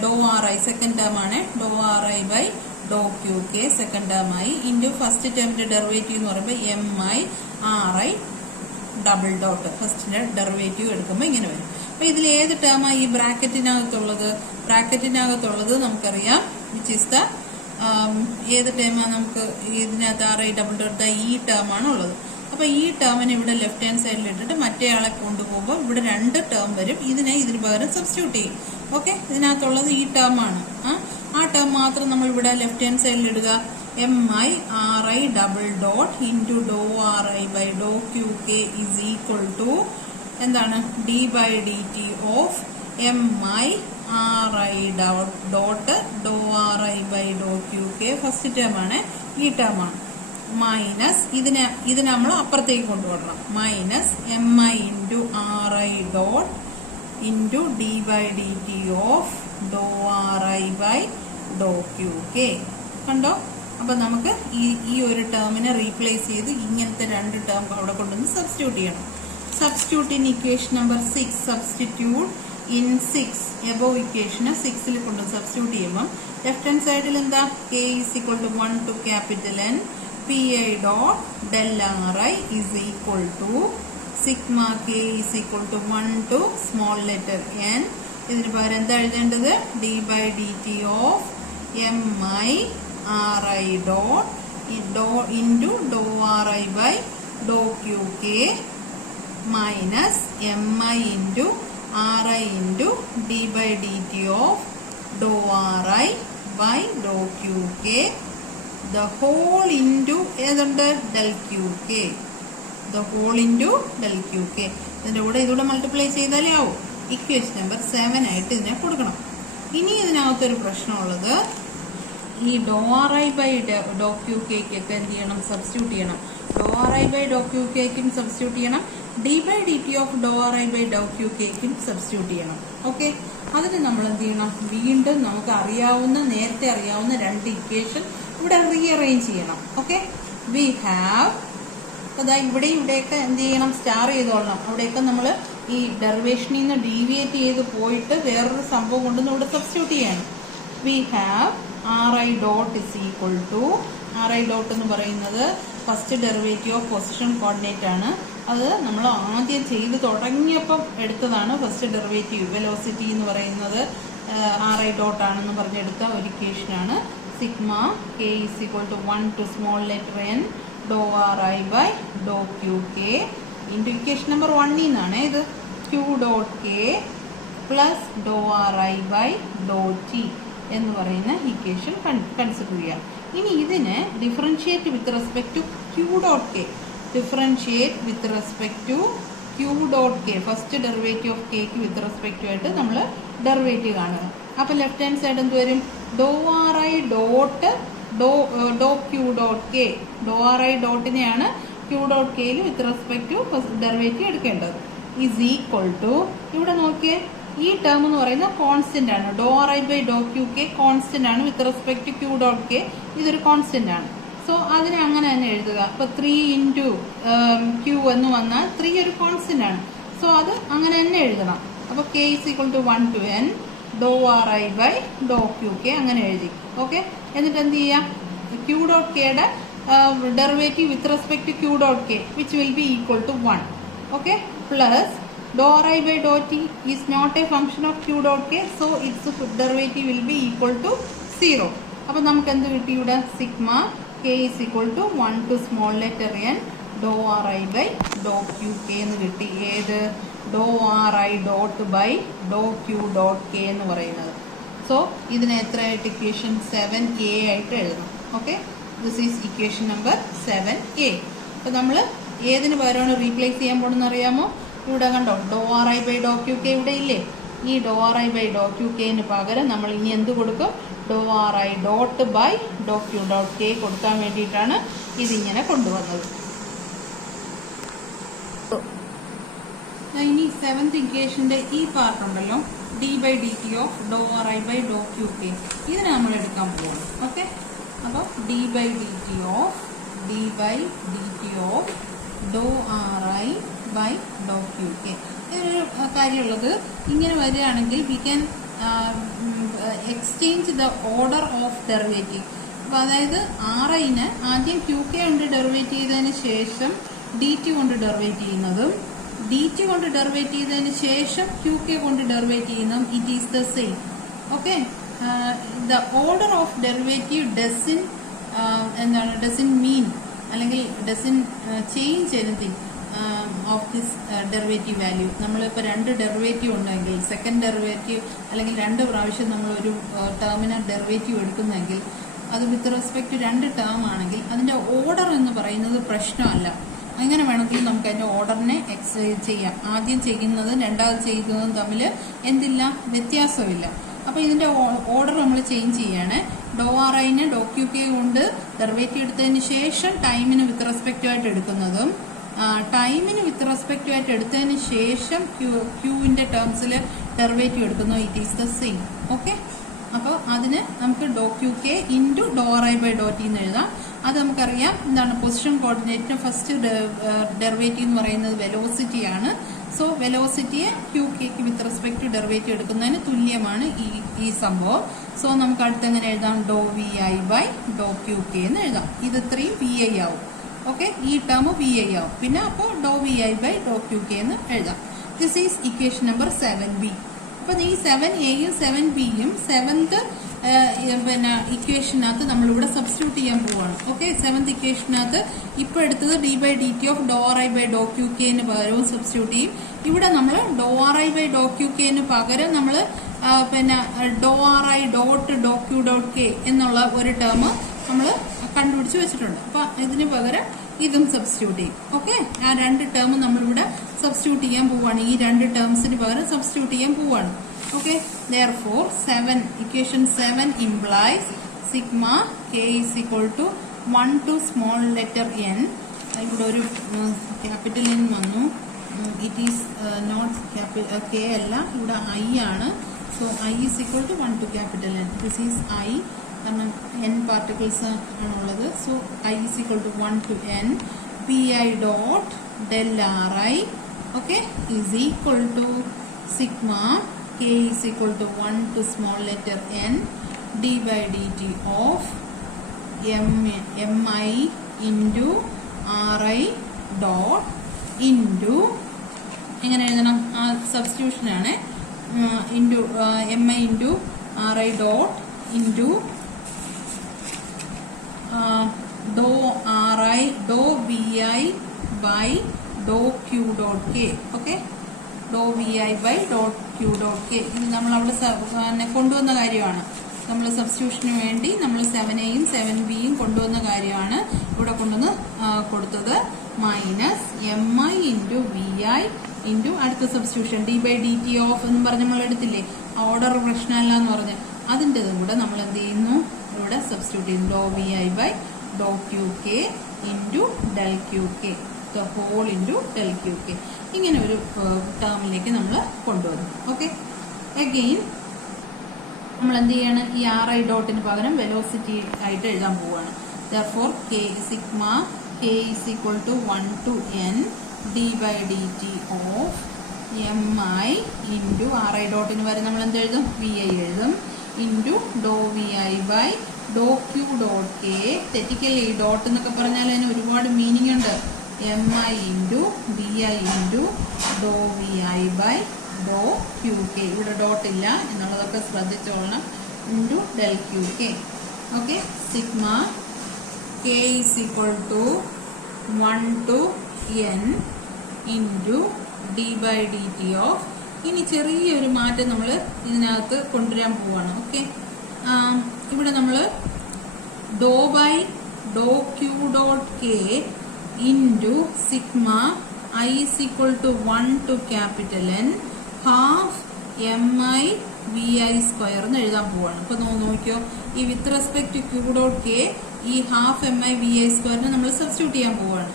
Doh R I second term ആണ്, doh R I by Dr Q K second term ആയി ഇൻറ്റു ഫസ്റ്റ് ടേമിൻ്റെ ഡെറിവേറ്റീവ് എന്ന് പറയുമ്പോൾ MI R I double dot. ഫസ്റ്റിൻ്റെ ഡെറിവേറ്റീവ് എടുക്കുമ്പോൾ ഇങ്ങനെ വരും. അപ്പോൾ ഇതിൽ ഏത് ടേമാണ് ഈ ബ്രാക്കറ്റിനകത്തുള്ളത്? ബ്രാക്കറ്റിനകത്തുള്ളത് നമുക്കറിയാം, വിച്ച് ഈസ് ദ ഏത് ടേമാണ്? നമുക്ക് ഇതിനകത്ത് ആർ ഐ ഡബിൾ ഡോട്ട് ഈ ടേമാണ് ഉള്ളത്. അപ്പോൾ ഈ ടേമിനെ ഇവിടെ ലെഫ്റ്റ് ഹാൻഡ് സൈഡിൽ ഇട്ടിട്ട് മറ്റേ ആളെ കൊണ്ടുപോകുമ്പോൾ ഇവിടെ രണ്ട് ടേം വരും. ഇതിന് പകരം സബ്സ്റ്റിറ്റ്യൂട്ട് ചെയ്യും. ഓക്കെ, ഇതിനകത്തുള്ളത് ഈ ടേമാണ്. ആ ടേം മാത്രം നമ്മൾ ഇവിടെ ലെഫ്റ്റ് ഹാൻഡ് സൈഡിൽ ഇടുക. MI R I double dot into dou R I by Dr Q K is equal to എന്താണ്? D by D T of MI R I dot dou R I by Dr Q K. First term ആണ്, ഈ ടേമാണ്. Minus ഇതിനെ നമ്മൾ അപ്പുറത്തേക്ക് കൊണ്ടുവരണം. Minus mi into ri dot into D by D T of Dr ri by Dr Q K. കണ്ടോ? അപ്പൊ നമുക്ക് ഈ ഒരു ടേമിനെ റീപ്ലേസ് ചെയ്ത് ഇങ്ങനത്തെ രണ്ട് ടേം അവിടെ കൊണ്ടുവന്ന് സബ്സ്റ്റിറ്റ്യൂട്ട് ചെയ്യണം. Substitute in equation number 6. Substitute in 6 above ഇക്വേഷന് 6ൽ കൊണ്ട് സബ്സ്റ്റിറ്റ്യൂട്ട് ചെയ്യുമ്പോൾ ലെഫ്റ്റ് ഹാൻഡ് സൈഡിൽ എന്താ? k is equal to 1 to capital N pi dot del ri is equal to sigma k is equal to 1 to small letter n. ഇതിന് പകരം എന്താ എഴുതേണ്ടത്? D by D T of mi ri dot into Dr ri by Dr Q K minus mi into ri into D by D T of Dr ri by Dr Q K the whole into ഏതുണ്ട്? Del Q K. The whole into del Q K. ഇതിൻ്റെ കൂടെ ഇതുകൂടെ multiply ചെയ്താലേ ആവും. Equation number 7 ആയിട്ട് ഇതിനെ കൊടുക്കണം. ഇനി ഇതിനകത്തൊരു പ്രശ്നമുള്ളത്, ഈ ഡോ ri ബൈ ഡോ ക്യൂ കെക്ക് ഒക്കെ എന്ത് ചെയ്യണം? സബ്സ്റ്റിറ്റ്യൂട്ട് ചെയ്യണം. Doh ri by Dr Q കെക്കും സബ്സ്റ്റിറ്റ്യൂട്ട് ചെയ്യണം. D by D T of Dr ri by Dr Q കെക്കും സബ്സ്റ്റിറ്റ്യൂട്ട് ചെയ്യണം. ഓക്കെ, അതിന് നമ്മൾ എന്ത് ചെയ്യണം? വീണ്ടും നമുക്ക് നേരത്തെ അറിയാവുന്ന രണ്ട് ഇക്വേഷൻ ഇവിടെ റീഅറേഞ്ച് ചെയ്യണം. ഓക്കെ, വി ഹാവ്, അതാ ഇവിടെയൊക്കെ എന്ത് ചെയ്യണം? സ്റ്റാർ ചെയ്തോളണം. അവിടെയൊക്കെ നമ്മൾ ഈ ഡെറിവേഷനിൽ നിന്ന് ഡീവിയേറ്റ് ചെയ്ത് പോയിട്ട് വേറൊരു സംഭവം കൊണ്ടുവന്ന് ഇവിടെ സബ്സ്റ്റിറ്റ്യൂട്ട് ചെയ്യണം. We have ri dot is equal to, ri dot എന്ന് പറയുന്നത് first derivative of position coordinate ആണ്. അത് നമ്മൾ ആദ്യം ചെയ്ത് തുടങ്ങിയപ്പം എടുത്തതാണ് ഫസ്റ്റ് ഡെറിവേറ്റീവ്. വെലോസിറ്റി എന്ന് പറയുന്നത് ri ഡോട്ട് ആണെന്ന് പറഞ്ഞെടുത്ത ഒരു ഇക്വേഷനാണ്. Sigma k is equal to 1 to small letter n Dr ri by Dr Q K into equation number 1 നിന്നാണ് ഇത് Q dot K plus Dr ri by doh T എന്ന് പറയുന്ന ഇക്വേഷൻ കൺസിഡർ ചെയ്യാം. ഇനി ഇതിനെ differentiate with respect to Q dot K. Differentiate with respect to Q dot K. First derivative of കെക്ക് with respect ആയിട്ട് നമ്മൾ ഡെറിവേറ്റീവ് കാണുക. അപ്പോൾ ലെഫ്റ്റ് ഹാൻഡ് സൈഡ് എന്ത് വരും? Doh ri dot doh Q dot K. Doh ri ഡോട്ടിനെയാണ് Q dot കെയിൽ with respect to derivative എടുക്കേണ്ടത്. ഈസ് ഈക്വൽ ടു, ഇവിടെ നോക്കിയേ, ഈ ടേം എന്ന് പറയുന്നത് കോൺസ്റ്റന്റ് ആണ്. Doh ri by Dr Q K constant ആണ് with respect to Q dot K. ഇതൊരു കോൺസ്റ്റന്റ് ആണ്. സോ അതിനെ അങ്ങനെ തന്നെ എഴുതുക. അപ്പോൾ 3 ഇൻറ്റു ക്യൂ എന്ന് വന്നാൽ 3 ഒരു കോൺസ്റ്റന്റ് ആണ്. സോ അത് അങ്ങനെ തന്നെ എഴുതണം. അപ്പോൾ k is equal to 1 to n Dr ri by Dr Q K അങ്ങനെ എഴുതി. ഓക്കെ, എന്നിട്ട് എന്ത് ചെയ്യാം? ക്യൂ ഡോട്ട് കെയുടെ derivative with respect to Q dot K which will be equal to 1. Okay, plus Dr ri by dou t is not a function of q dot k, so its derivative will be equal to 0. അപ്പോൾ നമുക്ക് എന്ത് കിട്ടി? ഇവിടെ sigma k is equal to 1 to small letter n Dr ri by dou Q K എന്ന് കിട്ടി. ഏത്? Dou ri dot by Dr Q dot K എന്ന് പറയുന്നത്. സോ ഇതിനെ എത്രയായിട്ട്? ഇക്വേഷൻ 7a ആയിട്ട് എഴുതണം. Okay, this is equation number 7a. അപ്പോൾ നമ്മൾ ഏതിന് പകരമാണ് റീപ്ലേസ് ചെയ്യാൻ പോകണമെന്ന് അറിയാമോ? ഇവിടെ കണ്ടോ, dou ri by Dr Q K ഇവിടെ ഇല്ലേ? ഈ ഡോ ri ബൈ ഡോ ക്യൂ കെന് പകരം നമ്മൾ ഇനി എന്ത് കൊടുക്കും? Dou ri dot by Dr Q dot K കൊടുക്കാൻ വേണ്ടിയിട്ടാണ് ഇതിങ്ങനെ കൊണ്ടുവന്നത്. ഇനി 7th ഇക്വേഷന്റെ ഈ പാർട്ട് ഉണ്ടല്ലോ, D by D T of Dr ri by Dr Q K, ഇതിനെ നമ്മൾ എടുക്കാൻ പോവാണ്. ഓക്കെ, അപ്പോൾ D by D T of Dr ri by Dr Q K. ഇതൊരു കാര്യമുള്ളത്, ഇങ്ങനെ വരികയാണെങ്കിൽ we can exchange the order of derivative. അപ്പോൾ അതായത് റിനെ ആദ്യം ക്യൂ കെ കൊണ്ട് ഡെറിവേറ്റ് ചെയ്തതിന് ശേഷം ഡി ടി കൊണ്ട് ഡെറിവേറ്റ് ചെയ്യുന്നതും ഡി ടി കൊണ്ട് ഡെറിവേറ്റ് ചെയ്തതിന് ശേഷം ക്യൂ കെ കൊണ്ട് ഡെറിവേറ്റ് ചെയ്യുന്നതും it is the same. Okay, the order of derivative doesn't mean അല്ലെങ്കിൽ doesn't change anything of this derivative value. നമ്മളിപ്പോൾ 2 ഡെറിവേറ്റീവ് ഉണ്ടെങ്കിൽ സെക്കൻഡ് ഡെറിവേറ്റീവ് അല്ലെങ്കിൽ 2 പ്രാവശ്യം നമ്മളൊരു ടേമിന് ഡെറിവേറ്റീവ് എടുക്കുന്നെങ്കിൽ അത് വിത്ത് റെസ്പെക്ട് 2 ടേം ആണെങ്കിൽ അതിൻ്റെ ഓർഡർ എന്ന് പറയുന്നത് പ്രശ്നമല്ല. എങ്ങനെ വേണമെങ്കിലും നമുക്ക് അതിൻ്റെ ഓർഡറിനെ എക്സൈസ് ചെയ്യാം. ആദ്യം ചെയ്യുന്നതും രണ്ടാമത് ചെയ്യുന്നതും തമ്മിൽ എന്തില്ല? വ്യത്യാസമില്ല. അപ്പോൾ ഇതിൻ്റെ ഓർഡർ നമ്മൾ ചേഞ്ച് ചെയ്യാണ്. ഡോ ആർ ഐനെ ഡോ ക്യൂ കെ കൊണ്ട് ഡെറിവേറ്റീവ് എടുത്തതിന് ശേഷം ടൈമിന് വിത്ത് റെസ്പെക്റ്റ് ആയിട്ട് എടുക്കുന്നതും ടൈമിന് വിത്ത് റെസ്പെക്റ്റ് ആയിട്ട് എടുത്തതിന് ശേഷം ക്യൂവിന്റെ ടേംസിൽ ഡെറിവേറ്റീവ് എടുക്കുന്നു. It is the same. Okay, അപ്പോൾ അതിന് നമുക്ക് doh Q K into dou R I by doh T എന്ന് എഴുതാം. അത് നമുക്കറിയാം എന്താണ് പൊസിഷൻ കോർഡിനേറ്റിന് ഫസ്റ്റ് ഡെറിവേറ്റീവ് എന്ന് പറയുന്നത് വെലോസിറ്റി ആണ്. സോ വെലോസിറ്റിയെ ക്യൂ കെക്ക് വിത്ത് റെസ്പെക്ട് ടു ഡെറിവേറ്റീവ് എടുക്കുന്നതിന് തുല്യമാണ് ഈ സംഭവം. സോ നമുക്ക് അടുത്ത് എങ്ങനെ എഴുതാം? Doh V I by Dr Q K എന്ന് എഴുതാം. ഇത് ഇത്രയും വി ഐ ആവും. ഓക്കെ, ഈ ടേം വി ഐ ആവും. പിന്നെ അപ്പോൾ doh V I by Dr Q K എന്ന് എഴുതാം. This is equation number 7b. അപ്പൊ ഈ 7aയും 7bയും സെവൻത് പിന്നെ ഇക്വേഷനകത്ത് നമ്മളിവിടെ സബ്സ്റ്റിറ്റ്യൂട്ട് ചെയ്യാൻ പോവാണ്. ഓക്കെ, സെവൻത് ഇക്വേഷനകത്ത് ഇപ്പൊ എടുത്തത് D by D T of doh R I by Dr Q കെന് പകരവും സബ്സ്റ്റിറ്റ്യൂട്ട് ചെയ്യും. ഇവിടെ നമ്മൾ doh R I by Dr Q കെന് പകരം നമ്മൾ പിന്നെ doh R I dot doh Q dot K എന്നുള്ള ഒരു ടേം നമ്മൾ കണ്ടുപിടിച്ച് വെച്ചിട്ടുണ്ട്. അപ്പൊ ഇതിന് പകരം ഇതും സബ്സ്റ്റിറ്റ്യൂട്ട് ചെയ്യും. ഓക്കെ, ആ രണ്ട് ടേം നമ്മളിവിടെ സബ്സ്റ്റിറ്റ്യൂട്ട് ചെയ്യാൻ പോവാണ്. ഈ രണ്ട് ടേംസിന് പകരം സബ്സ്റ്റിറ്റ്യൂട്ട് ചെയ്യാൻ പോവാണ്. Okay, therefore 7 equation 7 implies sigma k is equal to 1 to small letter n. ഇവിടെ ഒരു ക്യാപിറ്റൽ n വന്നു. ഇറ്റ് ഈസ് നോട്ട് k അല്ല, ഇവിടെ i ആണ്. So i is equal to 1 to capital N. This is i, കാരണം n particles ആണുള്ളത്. So i is equal to 1 to n pi dot del ri, okay, is equal to sigma k is equal to 1 to small letter n d by dt of mi into ri dot into എങ്ങനെ എഴുതണം? ആ substitution ആണ്. Into mi into ri dot into Dr ri dou vi by Dr Q dot K. Okay, dou V I by dot Q dot K. ഇത് നമ്മൾ അവിടെ കൊണ്ടുവന്ന കാര്യമാണ്. നമ്മൾ സബ്സ്റ്റിറ്റ്യൂഷന് വേണ്ടി നമ്മൾ 7aയും 7bയും കൊണ്ടുവന്ന കാര്യമാണ് ഇവിടെ കൊണ്ടുവന്ന് കൊടുത്തത്. Minus M I into V I into അടുത്ത substitution D by D T of എന്ന് പറഞ്ഞ് നമ്മൾ എടുത്തില്ലേ, ഓർഡർ പ്രശ്നമല്ല എന്ന് പറഞ്ഞ് അതിൻ്റെതും കൂടെ നമ്മൾ എന്ത് ചെയ്യുന്നു? ഇവിടെ സബ്സ്റ്റിറ്റ്യൂട്ട് ചെയ്യുന്നു. Doh V I by Dr Q K into del Q K the whole into del Q K. ഇങ്ങനെ ഒരു ടേമിലേക്ക് നമ്മൾ കൊണ്ടുവന്നു. ഓക്കെ, അഗെയിൻ നമ്മൾ എന്ത് ചെയ്യാണ്? ഈ ആർ ഐ ഡോട്ടിന് പകരം വെലോസിറ്റി ആയിട്ട് എഴുതാൻ പോവുകയാണ്. therefore k sigma k is equal to 1 to n d by dt of mi into r I ഡോട്ടിന് വരെ നമ്മൾ എന്ത് എഴുതും? vi എഴുതും. Into doh V I by Dr Q dot K. തെറ്റിക്കല്ലേ, ഈ ഡോട്ട് എന്നൊക്കെ പറഞ്ഞാൽ അതിന് ഒരുപാട് മീനിങ് ഉണ്ട്. mi into vi into doh V I by Dr Q K. ഇവിടെ ഡോട്ട് ഇല്ല എന്നുള്ളതൊക്കെ ശ്രദ്ധിച്ചോളണം. Into del Q K. Okay, sigma k is equal to 1 to n into D by D T of. ഇനി ചെറിയൊരു മാറ്റം നമ്മൾ ഇതിനകത്ത് കൊണ്ടുവരാൻ പോവാണ്. ഓക്കെ, ഇവിടെ നമ്മൾ doh by Dr Q dot K into sigma I is equal to 1 to capital N half M I V I square എന്ന് എഴുതാൻ പോവാണ്. അപ്പൊ നോക്കിയോ, ഈ with respect to Q dot K ഈ half M I V I സ്ക്വയറിനെ നമ്മൾ substitute ചെയ്യാൻ പോവാണ്,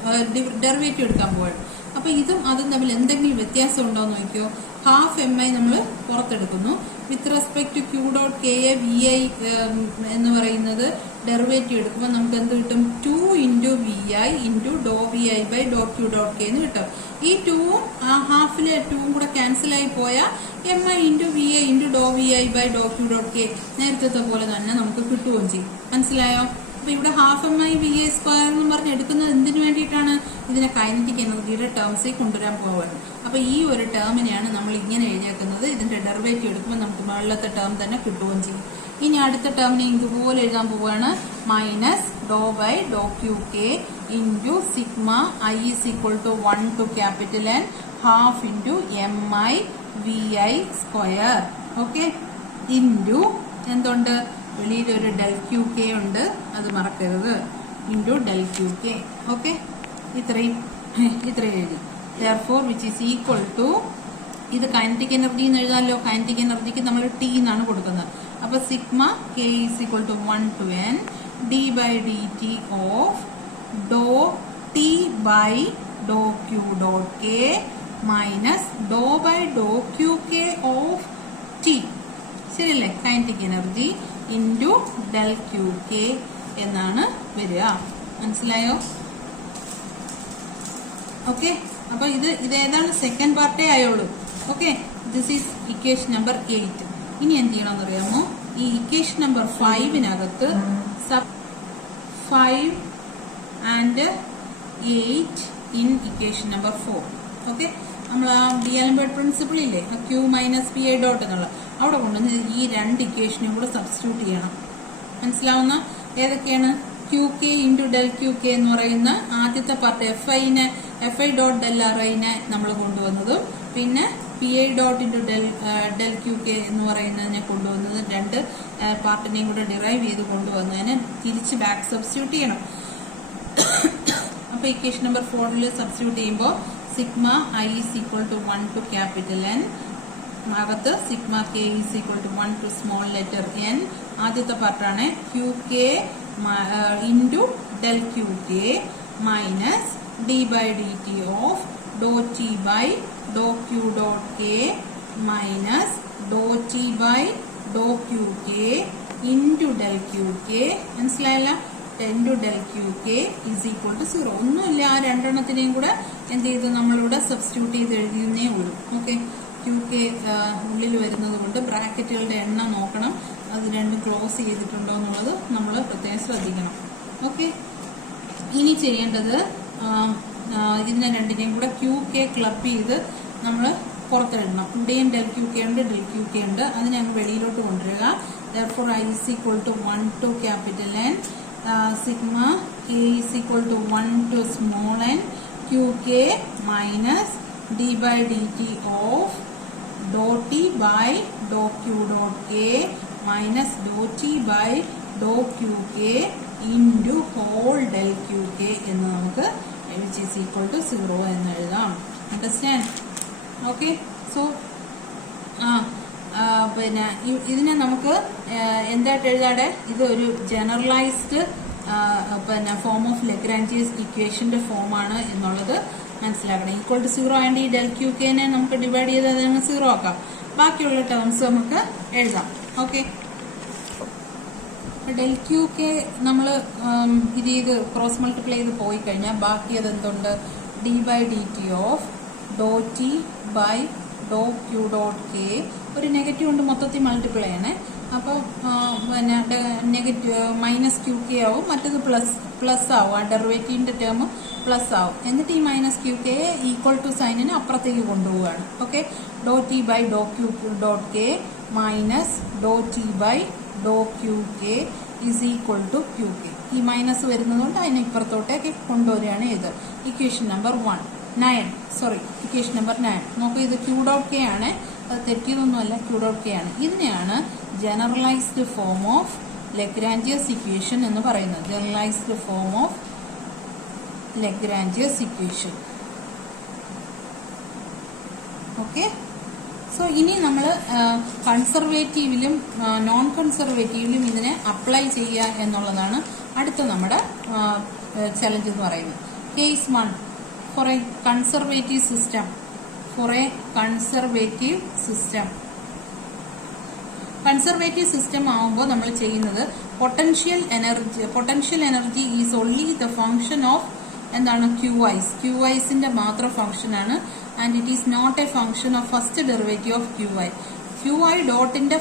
ഡെറിവേറ്റീവ് എടുക്കാൻ പോവാണ്. അപ്പൊ ഇതും അതും തമ്മിൽ എന്തെങ്കിലും വ്യത്യാസം ഉണ്ടോ എന്ന് നോക്കിയോ. ഹാഫ് എം ഐ നമ്മൾ പുറത്തെടുക്കുന്നു. With respect to Q dot k a v i എന്ന് പറയുന്നത് ഡെറിവേറ്റീവ് എടുക്കുമ്പോൾ നമുക്ക് എന്ത് കിട്ടും? 2 into V I into doh V I by Dr Q dot K എന്ന് കിട്ടും. ഈ 2ഉം ആ ഹാഫിലെ 2ഉം കൂടെ ക്യാൻസൽ ആയി പോയാൽ m I into V I into doh V I by Dr Q dot k നേരത്തെ പോലെ തന്നെ നമുക്ക് കിട്ടുകയും ചെയ്യും. മനസ്സിലായോ? അപ്പൊ ഇവിടെ half M I V I square എന്ന് പറഞ്ഞ് എടുക്കുന്നത് എന്തിനു വേണ്ടിയിട്ടാണ്? ഇതിനെ കൈനറ്റിക് എനർജിയുടെ ടേംസിൽ കൊണ്ടുവരാൻ പോകുന്നത്. അപ്പൊ ഈ ഒരു ടേമിനെയാണ് നമ്മൾ ഇങ്ങനെ എഴുതിയേക്കുന്നത്. ഇതിന്റെ ഡെറിവേറ്റീവ് എടുക്കുമ്പോൾ നമുക്ക് മുകളിലത്തെ ടേം തന്നെ കിട്ടുകയും ചെയ്യും. ഇനി അടുത്ത ടേമിനെ ഇതുപോലെ എഴുതാൻ പോവുകയാണ്. Minus doh by Dr Q K into sigma I is equal to 1 to capital N half into m I V I square. Okay, into എന്തുണ്ട്? വെളിയിലൊരു ഡെൽ ക്യൂ കെ ഉണ്ട്, അത് മറക്കരുത്. Into del Q K. Okay, ഇത്രയും എഴുതി. therefore which is equal to ഇത് kinetic energy എന്ന് എഴുതാമല്ലോ. കൈനറ്റിക് എനർജിക്ക് നമ്മൾ ടി എന്നാണ് കൊടുക്കുന്നത്. അപ്പോൾ sigma K is equal to 1 to n d by dt of doh T by Dr Q dot K minus doh by Dr Q K of T. ശരിയല്ലേ? Kinetic energy into del Q K എന്നാണ് വരിക. മനസ്സിലായോ? Okay, അപ്പൊ ഇത് ഏതാണ്? Second പാർട്ടേ ആയുള്ളൂ. Okay, this is equation number 8. ഇനി എന്ത് ചെയ്യണമെന്ന് അറിയാമോ? ഈ ഇക്വേഷൻ നമ്പർ 5-നകത്ത് sub 5 and 8 in equation number 4. Okay, നമ്മൾ ആ ഡി അലംബർട്ട് പ്രിൻസിപ്പിൾ ഇല്ലേ, Q minus P I dot എന്നുള്ള അവിടെ കൊണ്ടുവന്ന് ഈ രണ്ട് ഇക്വേഷനും കൂടെ സബ്സ്റ്റിറ്റ്യൂട്ട് ചെയ്യണം. മനസ്സിലാവുന്ന ഏതൊക്കെയാണ്? Q K into del Q K എന്ന് പറയുന്ന ആദ്യത്തെ part F I dot del R ഐനെ നമ്മൾ കൊണ്ടുവന്നതും പിന്നെ P I dot into del Q K എന്ന് പറയുന്നതിനെ കൊണ്ടുവന്നതും രണ്ട് പാർട്ടിനെയും കൂടെ ഡിറൈവ് ചെയ്ത് കൊണ്ടുവന്നതിനെ തിരിച്ച് ബാക്ക് സബ്സ്റ്റിറ്റ്യൂട്ട് ചെയ്യണം. അപ്പോൾ ഇക്വേഷൻ നമ്പർ 4 സബ്സ്റ്റിറ്റ്യൂട്ട് ചെയ്യുമ്പോൾ sigma I is equal to 1 to capital N, അകത്ത് sigma K is equal to 1 to small letter N. ആദ്യത്തെ പാർട്ടാണ് Q K into del Q K minus D by D T of doh T by Dr Q dot K minus doh T by Dr Q K into del Q K. മനസ്സിലായല്ല? Into del Q K is equal to 0. ഒന്നുമില്ല, ആ രണ്ടെണ്ണത്തിനെയും കൂടെ എന്ത് ചെയ്തു നമ്മളിവിടെ substitute ചെയ്ത് എഴുതിയെന്നേ ഉള്ളൂ. Okay, Q K ഉള്ളിൽ വരുന്നത് കൊണ്ട് ബ്രാക്കറ്റുകളുടെ എണ്ണം നോക്കണം, അത് രണ്ടും ക്ലോസ് ചെയ്തിട്ടുണ്ടോ എന്നുള്ളത് നമ്മൾ പ്രത്യേകം ശ്രദ്ധിക്കണം. ഓക്കെ, ഇനി ചെയ്യേണ്ടത് ഇതിനെ രണ്ടിനെയും കൂടെ ക്യൂ കെ ക്ലബ് ചെയ്ത് നമ്മൾ പുറത്തെഴുതണം. ഇവിടെയും ഡെൽ ക്യൂ കെ ഉണ്ട്, ഡെൽ ക്യൂ കെ ഉണ്ട്, അതിനെ അങ്ങ് വെളിയിലോട്ട് കൊണ്ടുവരിക. therefore I is equal to 1 to capital N, sigma k is equal to 1 to small n q k minus d by dt of dou t by dou q dot k minus dou t by dou q k into whole del q k എന്ന് നമുക്ക് which is equal to 0 എന്ന് എഴുതാം. Understand? Okay, so പിന്നെ ഇതിനെ നമുക്ക് എന്തായിട്ട് എഴുതാടെ? ഇത് ഒരു ജനറലൈസ്ഡ് പിന്നെ ഫോം ഓഫ് ലഗ്രാഞ്ചിയസ് ഇക്വേഷന്റെ ഫോമാണ് എന്നുള്ളത് മനസ്സിലാക്കണം. ഈക്വൽ ടു 0 ആയതുകൊണ്ട് ഈ ഡെൽ ക്യൂ കെനെ നമുക്ക് ഡിവൈഡ് ചെയ്ത് അതിനെ 0 ആക്കാം. ബാക്കിയുള്ള ടേംസ് നമുക്ക് എഴുതാം. ഓക്കെ, ഡെൽ ക്യൂ കെ നമ്മൾ ഇത് ചെയ്ത് ക്രോസ് മൾട്ടിപ്ലൈ ചെയ്ത് പോയി കഴിഞ്ഞാൽ ബാക്കി അതെന്തുണ്ട്? D by D T of doh T by Dr Q dot K. ഒരു നെഗറ്റീവ് കൊണ്ട് മൊത്തത്തിൽ മൾട്ടിപ്ലൈ ആണ്. അപ്പോൾ പിന്നെ നെഗറ്റീവ് മൈനസ് ക്യൂ കെ ആവും, മറ്റത് പ്ലസ് ആവും. ആ ഡെറിവേറ്റീവിന്റെ ടേം പ്ലസ് ആവും. എന്നിട്ട് ഈ minus Q K equal to സൈനിനെ അപ്പുറത്തേക്ക് കൊണ്ടുപോവുകയാണ്. Okay, doh T by Dr Q dot K minus doh T by Dr Q K is equal to Q K. ഈ മൈനസ് വരുന്നതുകൊണ്ട് അതിനെ ഇപ്പുറത്തോട്ടേക്ക് കൊണ്ടുവരികയാണ് ഇത്. Equation number 9. ഇക്വേഷൻ നമ്പർ 9 നോക്കൂ. ഇത് ക്യൂ ഡോട്ട് കെ ആണ്, അത് തെറ്റിയതൊന്നുമല്ല, ക്യൂ ഡോട്ട് കെ ആണ്. ഇതിനെയാണ് generalised form of Lagrangian's equation എന്ന് പറയുന്നത്. Generalised form of Lagrangian's equation. Okay, so ഇനി നമ്മൾ കൺസർവേറ്റീവിലും നോൺ കൺസർവേറ്റീവിലും ഇതിനെ അപ്ലൈ ചെയ്യുക എന്നുള്ളതാണ് അടുത്ത നമ്മുടെ ചലഞ്ച് എന്ന് പറയുന്നത്. Case 1 for A conservative system. Conservative system ആവുമ്പോൾ നമ്മൾ ചെയ്യുന്നത് potential energy is only the function of എന്താണ്? ക്യൂ ഐസിന്റെ മാത്രം ഫംഗ്ഷൻ ആണ്. And it is not a function of first derivative of Q I ഡോട്ടിന്റെ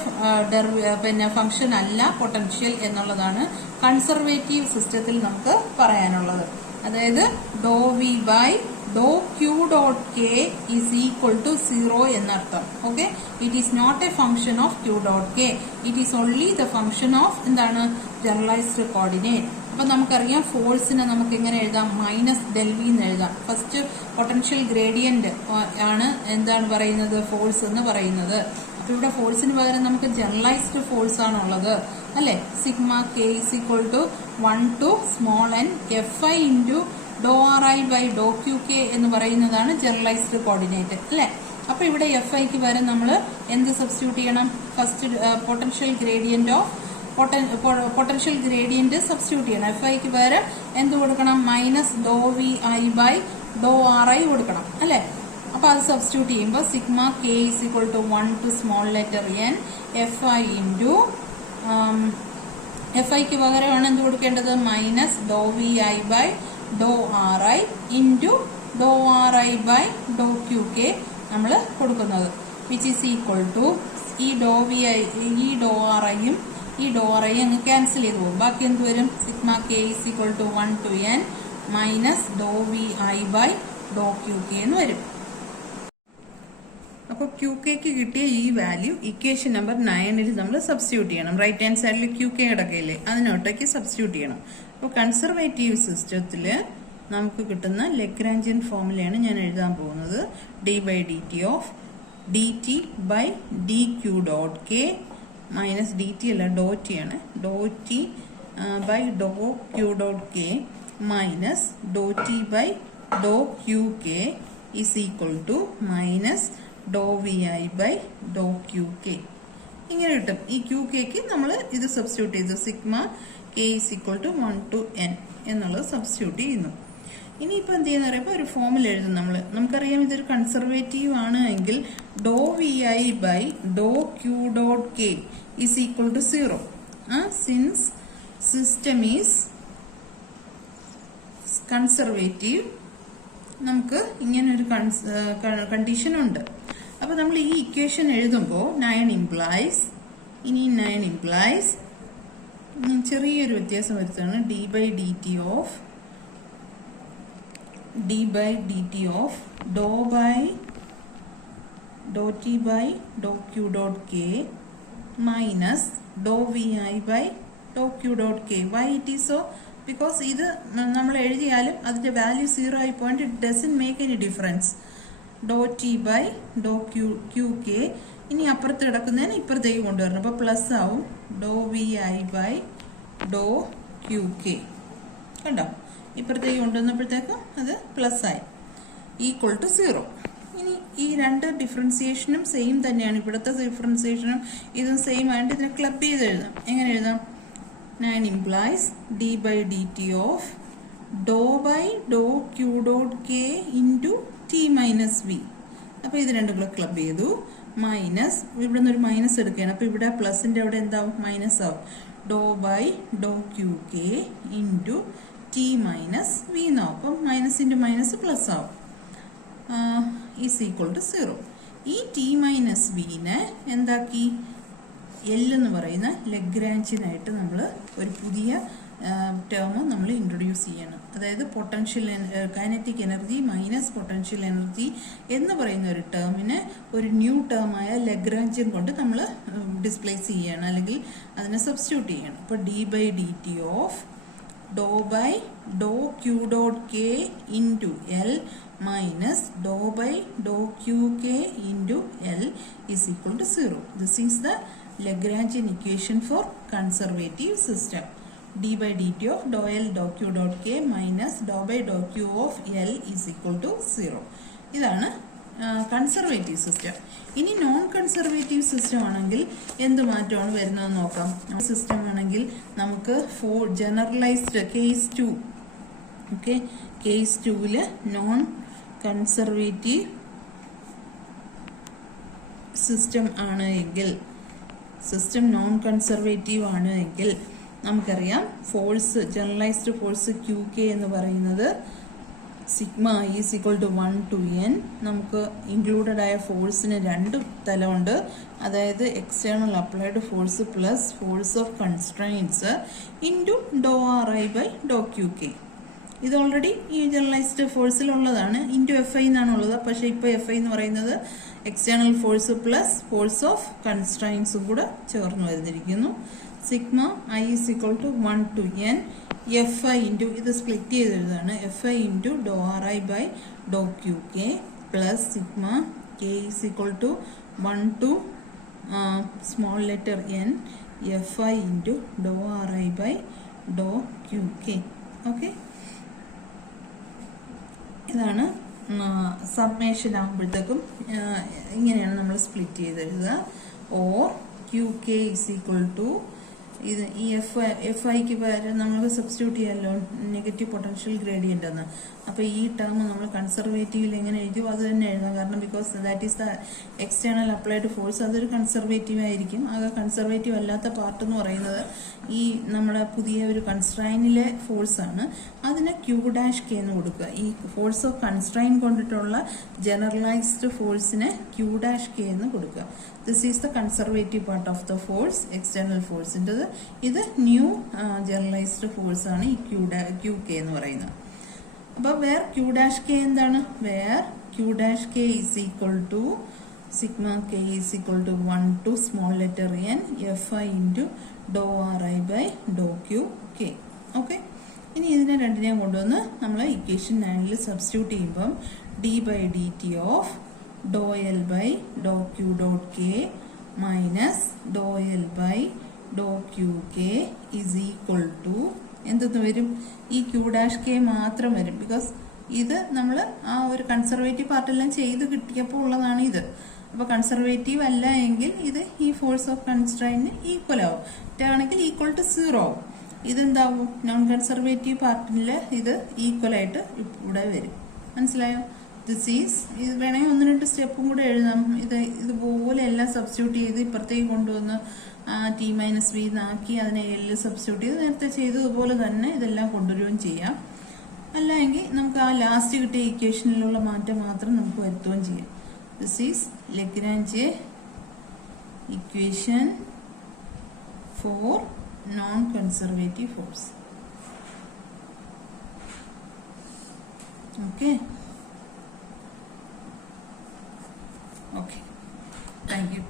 പിന്നെ ഫംഗ്ഷൻ അല്ല പൊട്ടൻഷ്യൽ എന്നുള്ളതാണ് കൺസർവേറ്റീവ് സിസ്റ്റത്തിൽ നമുക്ക് പറയാനുള്ളത്. അതായത് doh V by Dr Q dot K is equal to 0 എന്നർത്ഥം. Okay, it is not a function of Q dot K, it is only the function of എന്താണ്? Generalised coordinate. അപ്പൊ നമുക്കറിയാം ഫോഴ്സിനെ നമുക്ക് എങ്ങനെ എഴുതാം? മൈനസ് ഡെൽ വി എന്ന് എഴുതാം. ഫസ്റ്റ് പൊട്ടൻഷ്യൽ ഗ്രേഡിയന്റ് ആണ് എന്താണ് പറയുന്നത്? ഫോഴ്സ് എന്ന് പറയുന്നത്. അപ്പൊ ഇവിടെ ഫോഴ്സിന് പകരം നമുക്ക് ജനറലൈസ്ഡ് ഫോഴ്സ് ആണുള്ളത് അല്ലെ? Sigma K is equal to 1 to small n f i into dou R I by Dr Q K എന്ന് പറയുന്നതാണ് ജനറലൈസ്ഡ് കോർഡിനേറ്റ് അല്ലെ? അപ്പോൾ ഇവിടെ FIക്ക് വരെ നമ്മൾ എന്ത് സബ്സ്റ്റിറ്റ്യൂട്ട് ചെയ്യണം? First potential gradient of potential gradient substitute ചെയ്യണം. FIക്ക് വരെ എന്ത് കൊടുക്കണം? -∂Vi/∂Ri കൊടുക്കണം അല്ലേ? അപ്പോൾ അത് സബ്സ്റ്റിറ്റ്യൂട്ട് ചെയ്യുമ്പോൾ sigma k = 1 to small letter n FI into FIക്ക് പകരമാണ് എന്ത് കൊടുക്കേണ്ടത്? -∂Vi/∂Ri into ∂Ri/∂Qk നമ്മൾ കൊടുക്കുന്നത്, വിച്ച് ഈസ് ഈക്വൽ ടു ഈ ∂Vi ഈ ∂Riയും ഈ ∂Ri അങ്ങ് ക്യാൻസൽ ചെയ്ത് പോകും. ബാക്കി എന്ത് വരും? Sigma k = 1 to n -∂Vi/∂Qk എന്ന് വരും. അപ്പോൾ QKക്ക് കിട്ടിയ ഈ വാല്യൂ ഇക്വേഷൻ നമ്പർ 9 നമ്മൾ സബ്സ്റ്റിറ്റ്യൂട്ട് ചെയ്യണം. റൈറ്റ് ഹാൻഡ് സൈഡിൽ QK കിടക്കയില്ലേ, അതിനോട്ടേക്ക് സബ്സ്റ്റിറ്റ്യൂട്ട് ചെയ്യണം. അപ്പോൾ കൺസർവേറ്റീവ് സിസ്റ്റത്തിൽ നമുക്ക് കിട്ടുന്ന ലഗ്രാഞ്ചിയൻ ഫോർമുലയാണ് ഞാൻ എഴുതാൻ പോകുന്നത്. d/dt of dt/dq.k minus dt അല്ല ഡോറ്റ് ആണ്, ∂t/∂q.k minus ∂t/∂qk is equal to -∂Vi/∂Qk. ഇങ്ങനെ കിട്ടും. ഈ QKക്ക് നമ്മൾ ഇത് സബ്സ്റ്റിറ്റ്യൂട്ട് ചെയ്തു. സിഗ്മ k = 1 to n എന്നുള്ളത് സബ്സ്റ്റിറ്റ്യൂട്ട് ചെയ്യുന്നു. ഇനിയിപ്പോൾ എന്ത് ചെയ്യുന്ന പറയുമ്പോൾ ഒരു ഫോമിൽ എഴുതും. നമുക്കറിയാം ഇതൊരു കൺസർവേറ്റീവ് ആണ് എങ്കിൽ ∂Vi/∂Q.k is equal to 0. Since system is conservative, നമുക്ക് ഇങ്ങനെ ഒരു കണ്ടീഷൻ ഉണ്ട്. അപ്പോൾ നമ്മൾ ഈ ഇക്വേഷൻ എഴുതുമ്പോൾ 9 implies ചെറിയൊരു വ്യത്യാസം വരുത്താണ്. d/dt of ∂t/∂Q.k minus ∂Vi/∂Q.k. Why it is so? Because ഇത് നമ്മൾ എഴുതിയാലും അതിന്റെ വാല്യൂ 0 ആയി point it doesn't make any difference. ∂t/∂Qk ഇനി അപ്പുറത്ത് കിടക്കുന്നതിന് ഇപ്പുറത്തേക്ക് കൊണ്ടുവരണം. അപ്പോൾ പ്ലസ് ആവും ∂Vi/∂Qk. കണ്ടോ? ഇപ്പുറത്തേക്ക് കൊണ്ടുവന്നപ്പോഴത്തേക്കും അത് പ്ലസ് ആയി, ഈക്വൽ ടു 0. ഇനി ഈ രണ്ട് ഡിഫറൻസിയേഷനും സെയിം തന്നെയാണ്. ഇവിടുത്തെ ഡിഫറൻസിയേഷനും ഇതും സെയിം ആയിട്ട് ഇതിനെ ക്ലബ് ചെയ്ത് എഴുതാം. എങ്ങനെ എഴുതാം? 9 implies d/dt of ∂by/∂Q.k into t minus v. അപ്പോൾ ഇത് രണ്ടും കൂടെ ക്ലബ് ചെയ്തു. മൈനസ് ഇവിടെ നിന്ന് ഒരു മൈനസ് എടുക്കുകയാണ്. അപ്പോൾ ഇവിടെ പ്ലസിന്റെ അവിടെ എന്താവും? മൈനസ് ആവും. ∂by/∂Qk into t minus v എന്നാവും. അപ്പം മൈനസ് ഇൻറ്റു മൈനസ് പ്ലസ് ആവും. Is equal to 0. ഈ t മൈനസ് വിനെ എന്താക്കി? L എന്ന് പറയുന്ന ലഗ്രാഞ്ചിനായിട്ട് നമ്മൾ ഒരു പുതിയ ടേം നമ്മൾ ഇൻട്രൊഡ്യൂസ് ചെയ്യണം. അതായത് potential kinetic energy minus potential energy എന്ന് പറയുന്ന ഒരു ടേമിനെ ഒരു ന്യൂ ടേമായ ലഗ്രാഞ്ചിയൻ കൊണ്ട് നമ്മൾ ഡിസ്പ്ലേസ് ചെയ്യണം, അല്ലെങ്കിൽ അതിനെ സബ്സ്റ്റിറ്റ്യൂട്ട് ചെയ്യണം. അപ്പോൾ d/dt of ∂by/∂Q.k into L minus ∂by/∂Qk into L is equal to 0. This is the Lagrangian equation for conservative system. d/dt of ∂L/∂Q.k minus ∂by/∂Q of L is equal to 0. ഇതാണ് conservative system. ഇനി non conservative system ആണെങ്കിൽ എന്ത് മാറ്റമാണ് വരുന്നതെന്ന് നോക്കാം. System ആണെങ്കിൽ നമുക്ക് generalised case 2, okay, case 2 non conservative system ആണ് എങ്കിൽ, സിസ്റ്റം നോൺ കൺസർവേറ്റീവ് ആണ് എങ്കിൽ നമുക്കറിയാം ഫോഴ്സ്, ജനറലൈസ്ഡ് ഫോഴ്സ് QK എന്ന് പറയുന്നത് sigma is equal to 1 to n. നമുക്ക് ഇൻക്ലൂഡഡ് ആയ ഫോഴ്സിന് രണ്ട് തലമുണ്ട്. അതായത് external applied force plus force of constraints into ∂Ri/∂Qk. ഇത് ഓൾറെഡി ഈ ജനറലൈസ്ഡ് ഫോഴ്സിലുള്ളതാണ്. ഇൻറ്റു FI എന്നാണുള്ളത്. പക്ഷേ ഇപ്പോൾ FI എന്ന് പറയുന്നത് external force plus force of കൺസ്ട്രെയിൻസും കൂടെ ചേർന്ന് വരുന്നിരിക്കുന്നു. Sigma I is equal to 1 to n FI into, ഇത് സ്പ്ലിറ്റ് ചെയ്ത് എഴുതാണ്, FI into ∂Ri/∂Qk plus sigma K is equal to 1 to small letter n FI into ∂Ri/∂Qk. Okay, ഇതാണ് summation ആകുമ്പോഴത്തേക്കും ഇങ്ങനെയാണ് നമ്മൾ സ്പ്ലിറ്റ് ചെയ്ത് എഴുതുക. Or q k is equal to ഇത് ഈ എഫ് ഐക്ക് പകരം നമുക്ക് സബ്സ്റ്റിറ്റ്യൂട്ട് ചെയ്യാമല്ലോ നെഗറ്റീവ് പൊട്ടൻഷ്യൽ ഗ്രേഡിയന്റ് എന്ന്. അപ്പൊ ഈ ടേം നമ്മൾ കൺസർവേറ്റീവിൽ എങ്ങനെ എഴുതും അത് തന്നെ എഴുതാം. കാരണം because that is the external applied force, അതൊരു കൺസർവേറ്റീവ് ആയിരിക്കും. ആകെ കൺസർവേറ്റീവ് അല്ലാത്ത പാർട്ട് എന്ന് പറയുന്നത് ഈ നമ്മുടെ പുതിയ ഒരു കൺസ്ട്രൈനിലെ ഫോഴ്സ് ആണ്. അതിന് ക്യൂ ഡാഷ് കെ എന്ന് കൊടുക്കുക. ഈ ഫോഴ്സ് ഓഫ് കൺസ്ട്രൈൻ കൊണ്ടിട്ടുള്ള ജനറലൈസ്ഡ് ഫോഴ്സിന് ക്യൂ ഡാഷ് കെ എന്ന് കൊടുക്കുക. This is the conservative part of the force, external ഫോഴ്സിൻ്റെത്. ഇത് ന്യൂ ജനറലൈസ്ഡ് ഫോഴ്സ് ആണ് ഈ ക്യൂ കെ എന്ന് പറയുന്നത്. അപ്പൊ വേർ ക്യൂ ഡാഷ് കെ എന്താണ്? Where q dash k is equal to sigma K is equal to 1 to small letter n f i into dou R I by Dr Q K. Okay, ഇനി ഇതിനെ രണ്ടിനെയും കൊണ്ടുവന്ന് നമ്മൾ equation 9 substitute ചെയ്യുമ്പം d by D T of doh l by Dr Q dot K minus doh l by Dr Q K is equal to എന്തെന്ന് വരും? ഈ Q dash K മാത്രം വരും. ബിക്കോസ് ഇത് നമ്മൾ ആ ഒരു കൺസർവേറ്റീവ് പാർട്ടെല്ലാം ചെയ്ത് കിട്ടിയപ്പോൾ ഉള്ളതാണ് ഇത്. അപ്പൊ കൺസർവേറ്റീവ് അല്ല എങ്കിൽ ഇത് ഈ ഫോഴ്സ് ഓഫ് കൺസ്ട്രൈന് ഈക്വൽ ആവും. ആണെങ്കിൽ ഈക്വൽ ടു 0 ആവും. ഇതെന്താവും? നോൺ കൺസർവേറ്റീവ് പാർട്ടിൽ ഇത് ഈക്വൽ ആയിട്ട് ഇവിടെ വരും. മനസ്സിലായോ? ദിസ് ഈസ് ഇത് വേണമെങ്കിൽ 1-2 സ്റ്റെപ്പും കൂടെ എഴുതാം. ഇതുപോലെ എല്ലാം സബ്സ്റ്റിറ്റ്യൂട്ട് ചെയ്ത് ഇപ്പുറത്തേക്ക് കൊണ്ടുവന്ന് ടി മൈനസ് വി എന്നാക്കി അതിനെ എൽ സബ്സ്റ്റിറ്റ്യൂട്ട് ചെയ്ത് നേരത്തെ ചെയ്തതുപോലെ തന്നെ ഇതെല്ലാം കൊണ്ടുവരികയും ചെയ്യാം. അല്ലെങ്കിൽ നമുക്ക് ആ ലാസ്റ്റ് കിട്ടിയ ഇക്വേഷനിലുള്ള മാറ്റം മാത്രം നമുക്ക് വരുത്തുകയും ചെയ്യാം. This is Lagrange equation for non conservative force. Okay, okay, thank you.